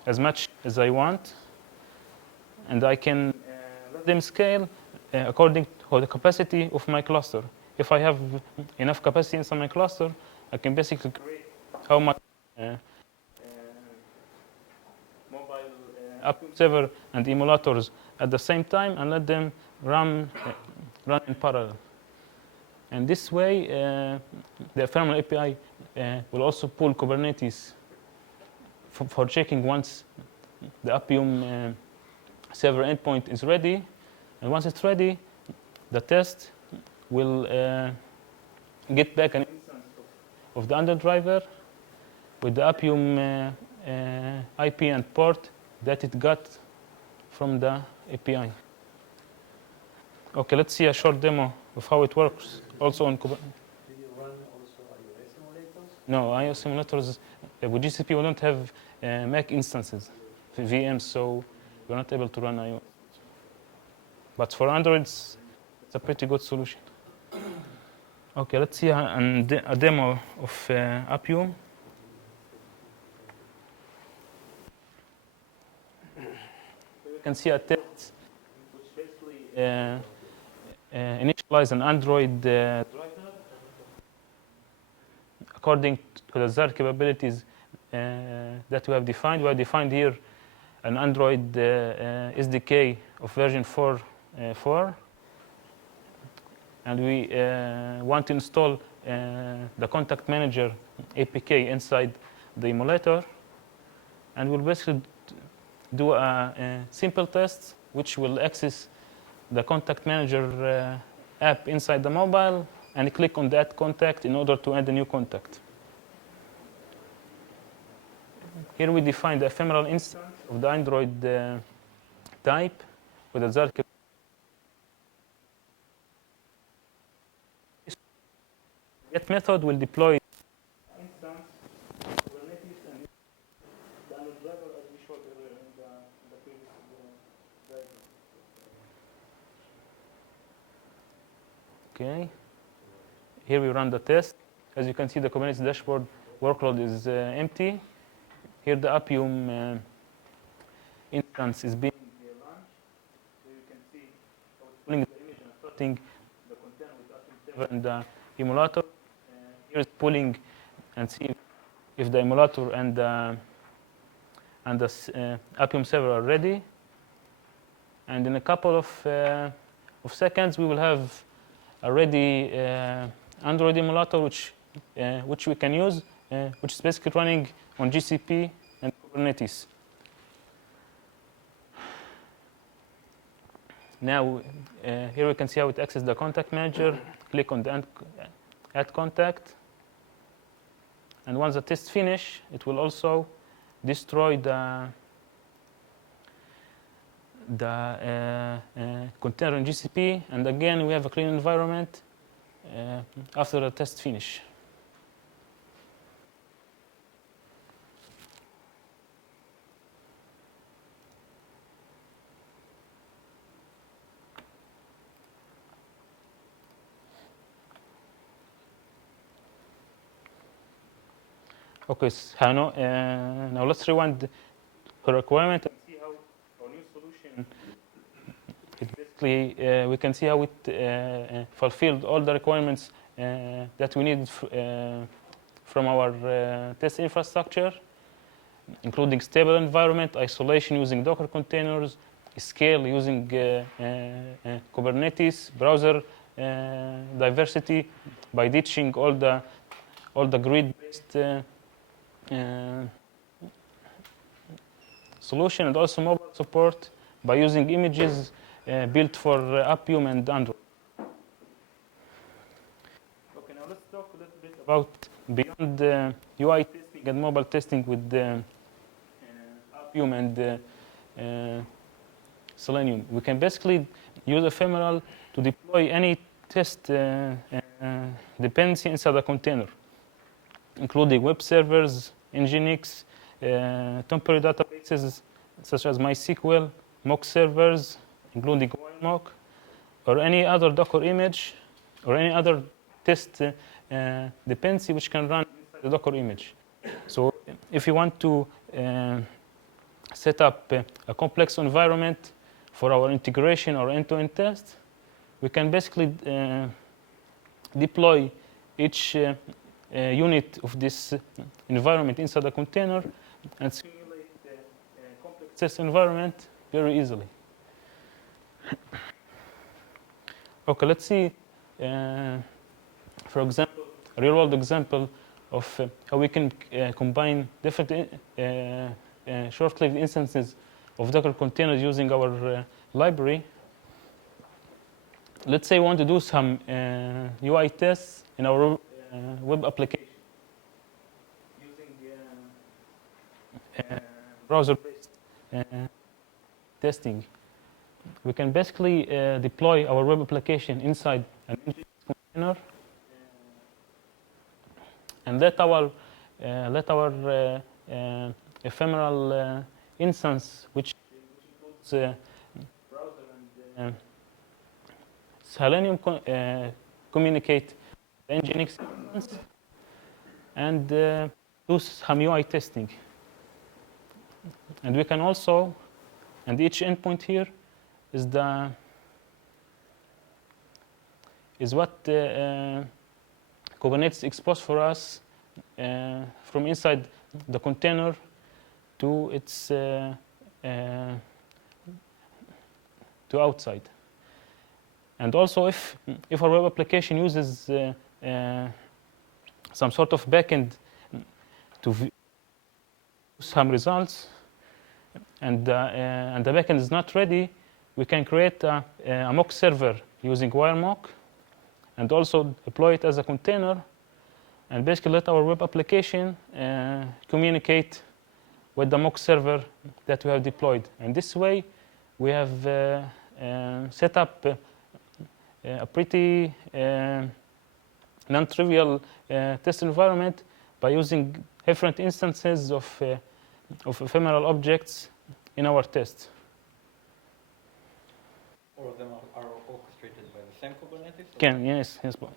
as much as I want, and I can let them scale according to the capacity of my cluster. If I have enough capacity inside my cluster, I can basically create how much mobile Appium server and emulators at the same time and let them run in parallel. And this way, the ephemeral API will also pull Kubernetes for checking once the Appium server endpoint is ready. And once it's ready, the test will get back an instance of the underdriver with the Appium IP and port that it got from the API. Okay, let's see a short demo of how it works also on Kubernetes. Do you run also iOS simulators? No, iOS simulators with GCP we don't have Mac instances, VMs, so we're not able to run iOS. But for Android, it's a pretty good solution. Okay, let's see a demo of Appium. You can see a test which basically initialize an Android driver according to the ZAR capabilities that we have defined. We have defined here an Android SDK of version 4.4, and we want to install the contact manager APK inside the emulator, and we'll basically do a simple test which will access the contact manager app inside the mobile and click on that contact in order to add a new contact. Here we define the ephemeral instance of the Android type with a ZAR. Get method will deploy instance Kubernetes and the Android driver as we showed earlier in the previous diagram. Okay. Here we run the test. As you can see, the Kubernetes dashboard workload is empty. Here the Appium instance is being launched. So you can see how it's pulling the image and starting the container with Appium server and the emulator. Here it's pulling and see if the emulator and the Appium server are ready. And in a couple of seconds, we will have a ready Android emulator which we can use, which is basically running on GCP and Kubernetes. Now, here we can see how it accesses the contact manager. Click on the add contact. And once the test finish, it will also destroy the container in GCP. And again, we have a clean environment after the test finish. Okay, so now let's rewind the requirement and see how our new solution, it basically, we can see how it fulfilled all the requirements that we need from our test infrastructure, including stable environment, isolation using Docker containers, scale using Kubernetes, browser diversity by ditching all the grid-based uh, solution and also mobile support by using images built for Appium and Android. Okay, now let's talk a little bit about beyond UI testing and mobile testing with Appium and Selenium. We can basically use ephemeral to deploy any test dependency inside a container, including web servers, Nginx, temporary databases such as MySQL, mock servers, including mock, or any other Docker image, or any other test dependency which can run inside the Docker image. So if you want to set up a complex environment for our integration or end-to-end test, we can basically deploy each unit of this environment inside a container and simulate the complex test environment very easily. Okay, let's see, for example, a real-world example of how we can combine different short-lived instances of Docker containers using our library. Let's say we want to do some UI tests in our web application using browser-based testing. We can basically deploy our web application inside an Nginx container and let our ephemeral instance, which includes browser and Selenium, communicate the Nginx instance and do some UI testing. And we can also, and each endpoint here is what Kubernetes exposed for us from inside the container to its to outside. And also, if our web application uses some sort of backend to view some results, and the backend is not ready, we can create a mock server using wiremock, and also deploy it as a container, and basically let our web application communicate with the mock server that we have deployed. And this way, we have set up a pretty non-trivial test environment by using different instances of ephemeral objects in our tests. All of them are orchestrated by the same Kubernetes?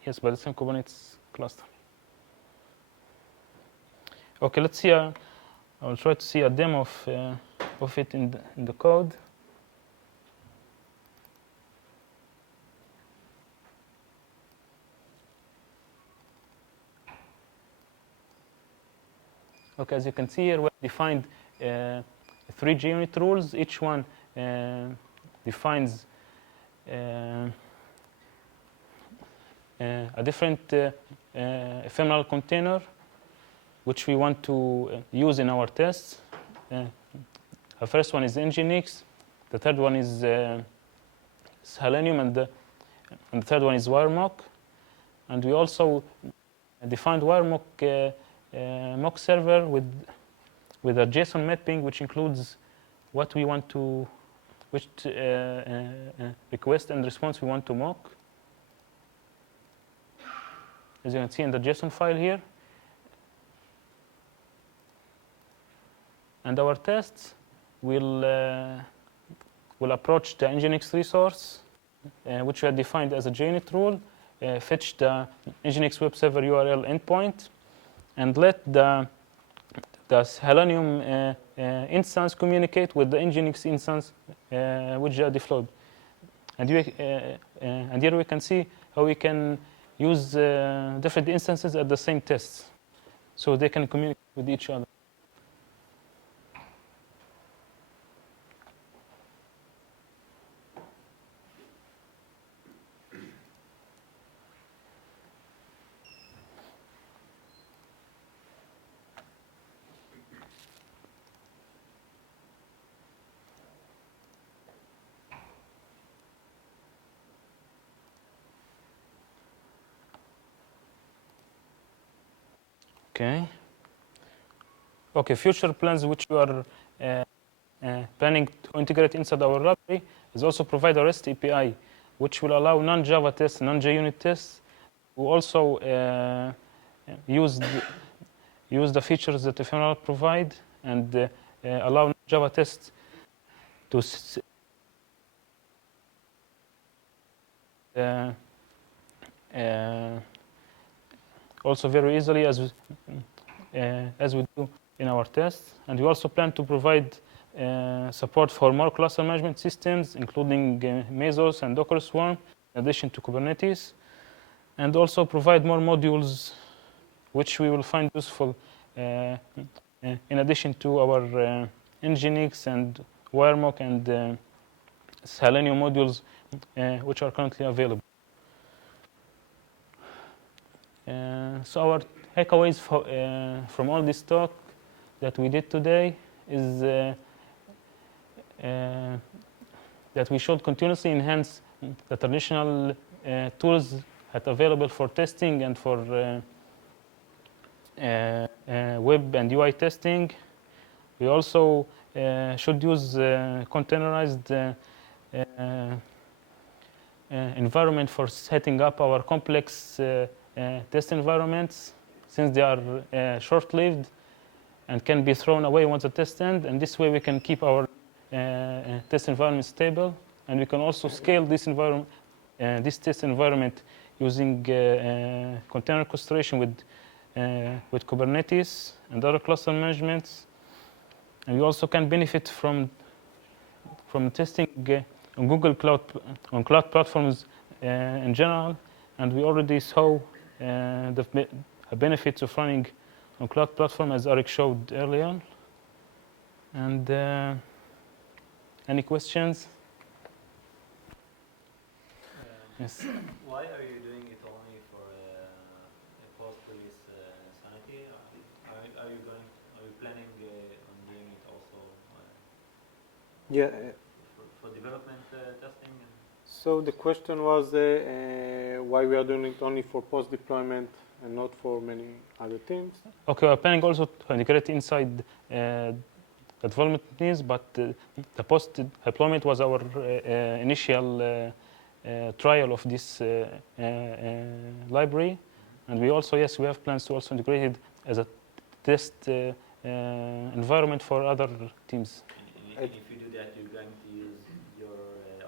Yes, by the same Kubernetes cluster. Okay, let's see. I will try to see a demo of it in the code. Okay, as you can see here, we defined 3 JUnit rules. Each one defines a different ephemeral container which we want to use in our tests. The first one is Nginx, the third one is Selenium, and the third one is wiremock. And we also defined wiremock mock server with a JSON mapping which includes what we want to, which request and response we want to mock. As you can see in the JSON file here. And our tests will approach the Nginx resource, which we have defined as a JUnit rule, fetch the Nginx web server URL endpoint, and let the Selenium instance communicate with the Nginx instance which are deployed. And here we can see how we can use different instances at the same tests, so they can communicate with each other. Okay. Okay, future plans which we are planning to integrate inside our library is also provide a REST API, which will allow non-Java tests, non-JUnit tests, to also use the features that Ephemeral provide and allow Java tests to also very easily as we do in our tests. And we also plan to provide support for more cluster management systems, including Mesos and Docker Swarm, in addition to Kubernetes, and also provide more modules which we will find useful in addition to our Nginx and WireMock and Selenium modules which are currently available. So our takeaways from all this talk that we did today is that we should continuously enhance the traditional tools that are available for testing and for web and UI testing. We also should use containerized environment for setting up our complex test environments, since they are short-lived and can be thrown away once the test ends. And this way we can keep our test environment stable, and we can also scale this environment, this test environment, using container orchestration with Kubernetes and other cluster managements. And we also can benefit from testing on Google Cloud, on cloud platforms in general. And we already saw the benefits of running on cloud platform, as Arik showed earlier. And any questions? Yes. Why are you doing it only for a post-release sanity? Are you planning on doing it also Yeah. for development testing? So the question was why we are doing it only for post-deployment and not for many other things. Okay, we're planning also to integrate inside the development needs, but the post-deployment was our initial trial of this library. And we also, yes, we have plans to also integrate it as a test environment for other teams. And if you do that, you're going to use your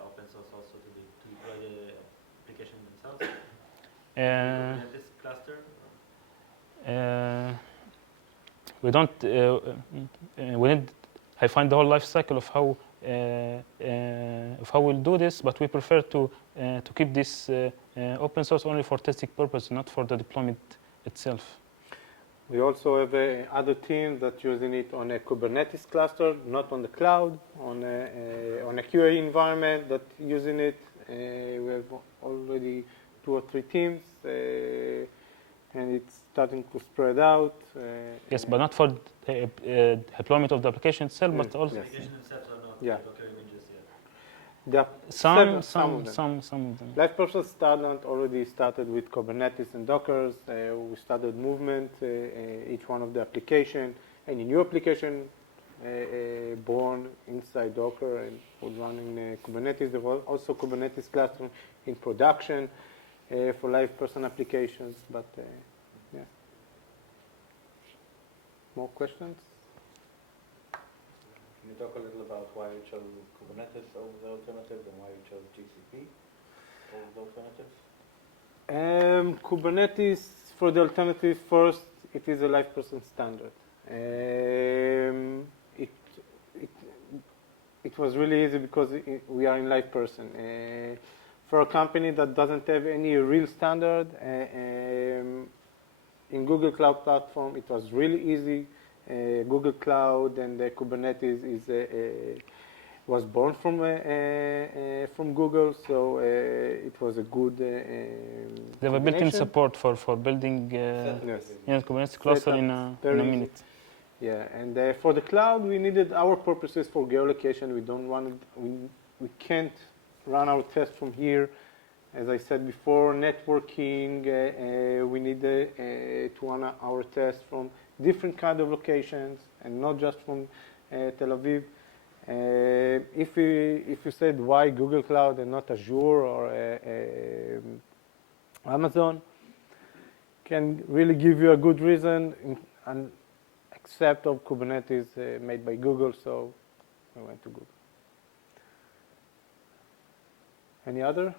open source also to deploy the application themselves? In this cluster? We don't. We need. I find the whole life cycle of how we'll do this, but we prefer to keep this open source only for testing purpose, not for the deployment itself. We also have other teams that using it on a Kubernetes cluster, not on the cloud, on a QA environment that using it. We have already 2 or 3 teams, and it's starting to spread out. Yes, but not for the deployment of the application itself, but also. The application themselves are not Yeah. Docker images yet. There are Some of them. Live Person Starland already started with Kubernetes and Dockers. We started movement, each one of the application. Any new application born inside Docker and was running Kubernetes. There was also Kubernetes cluster in production for live person applications. But yeah. More questions? Can you talk a little about why you chose Kubernetes over the alternatives and why you chose GCP over the alternatives? Kubernetes, for the alternative, first, it is a live person standard. It was really easy because we are in live person. For a company that doesn't have any real standard, in Google Cloud Platform, it was really easy. Google Cloud and Kubernetes was born from Google, so it was a good. They have a built-in support for building Kubernetes cluster in a minute. Yeah, and for the cloud, we needed our purposes for geolocation. We don't want we can't run our test from here As I said before, networking, we need to run our tests from different kind of locations and not just from Tel Aviv. If you said why Google Cloud and not Azure or Amazon, can really give you a good reason, and except of Kubernetes made by Google, so we went to Google. Any other?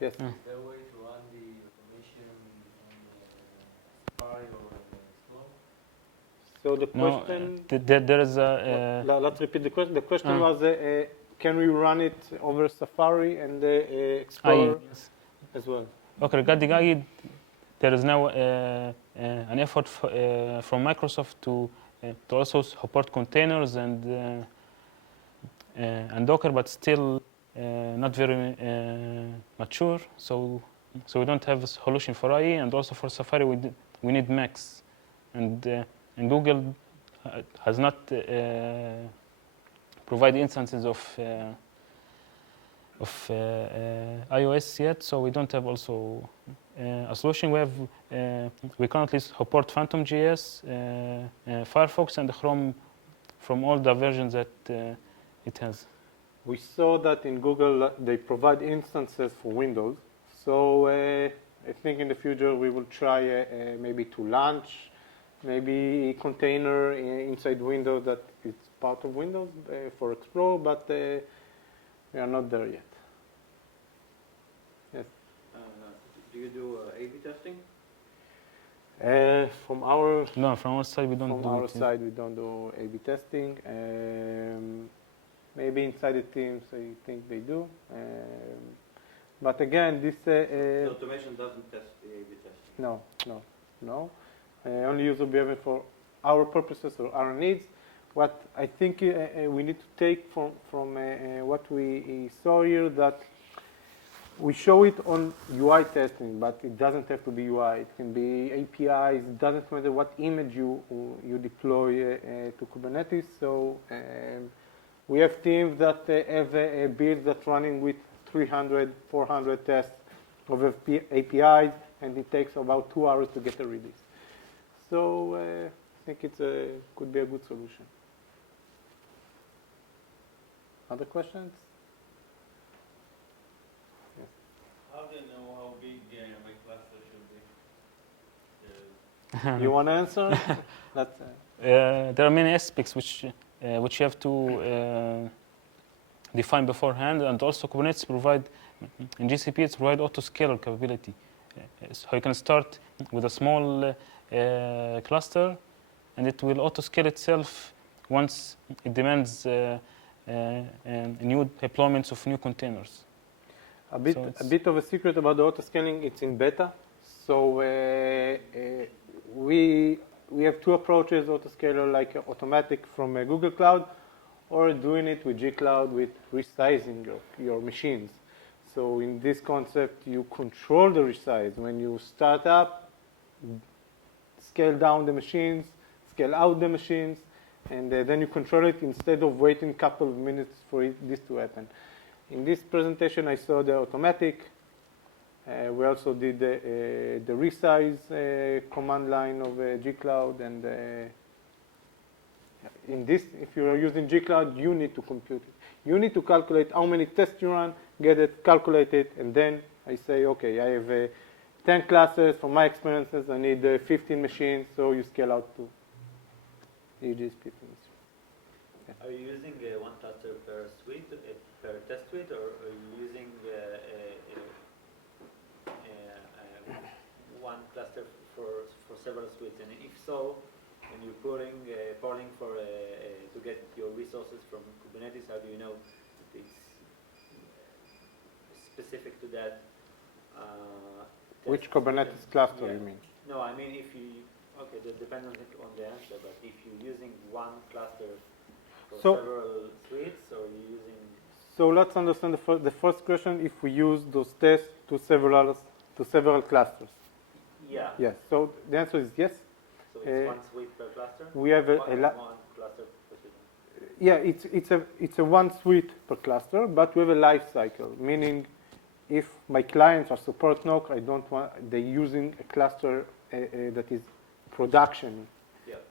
Yes. Is there a way to run the automation on Safari or Slow? So the No, question. there is a. Let's repeat the question. The question was, can we run it over Safari and Explorer yes. as well? Okay, regarding AI, there is now an effort from Microsoft to also support containers and Docker, but still not very mature. So we don't have a solution for IE, and also for Safari we need Max, and Google has not provided instances of iOS yet, so we don't have also a solution. We currently support Phantom.js, Firefox, and Chrome from all the versions that it has. We saw that in Google they provide instances for Windows. So I think in the future we will try maybe to launch maybe a container inside Windows that it's part of Windows for Explorer, but we are not there yet. Yes. Do you do A/B testing? From our side we don't from do our it. side we don't do A/B testing. Maybe inside the teams I think they do. But again, this The automation doesn't test the A/B testing. no. Only user behavior for our purposes or our needs. What I think we need to take from what we saw here, that we show it on UI testing, but it doesn't have to be UI. It can be APIs. It doesn't matter what image you deploy to Kubernetes. So we have teams that have builds that running with 300, 400 tests of APIs, and it takes about 2 hours to get a release. So I think it could be a good solution. Other questions? Yes. How do you know how big my cluster should be? You want to answer? There are many aspects which you have to define beforehand, and also Kubernetes provide in GCP it's provide autoscaler capability. So you can start with a small cluster, and it will autoscale itself once it demands new deployments of new containers. A bit of a secret about the autoscaling, it's in beta. So we have two approaches, autoscaler, like automatic from Google Cloud, or doing it with G Cloud with resizing your machines. So in this concept, you control the resize. When you start up, scale down the machines, scale out the machines, and then you control it instead of waiting a couple of minutes for this to happen. In this presentation, I saw the automatic. We also did the resize command line of G Cloud, and in this, if you are using G Cloud, you need to compute it. You need to calculate how many tests you run, get it, calculate it, and then I say, okay, I have 10 classes. From my experiences, I need 15 machines, so you scale out to EG's 15 machines. Yeah. Are you using one cluster per suite, per test suite, or are you using one cluster for several suites? And if so, when you're polling for to get your resources from Kubernetes, how do you know that it's specific to that? Which Kubernetes cluster you mean? No, I mean if you, okay, that depends on the answer, but if you're using one cluster for several suites, or you're using... So let's understand the first question, if we use those tests to several clusters. Yeah. Yes, so the answer is yes. So it's one suite per cluster? We have one cluster per suite? Yeah, it's a one suite per cluster, but we have a life cycle, meaning if my clients are support NOC, I don't want, they're using a cluster that is production.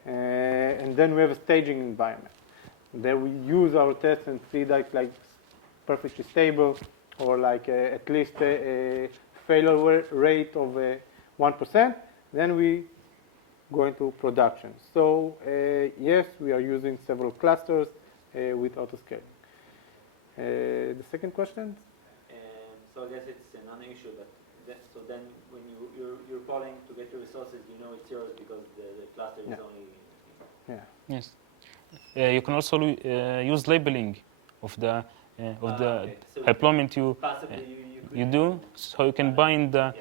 And then we have a staging environment. Then we use our tests and see that like perfectly stable or like at least a failure rate of 1%. Then we go into production. So yes, we are using several clusters with autoscaling. The second question? So I guess it's a non-issue, but so then when you're polling to get your resources, you know it's yours because the cluster is only. Yeah. Yes. You can also use labeling of the Okay. So deployment passively you do, so you can bind the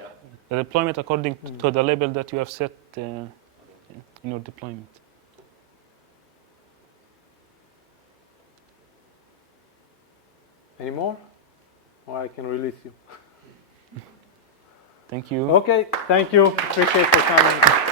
deployment according to the label that you have set in your deployment. Any more? Or I can release you. Thank you. Okay, thank you. Appreciate for coming.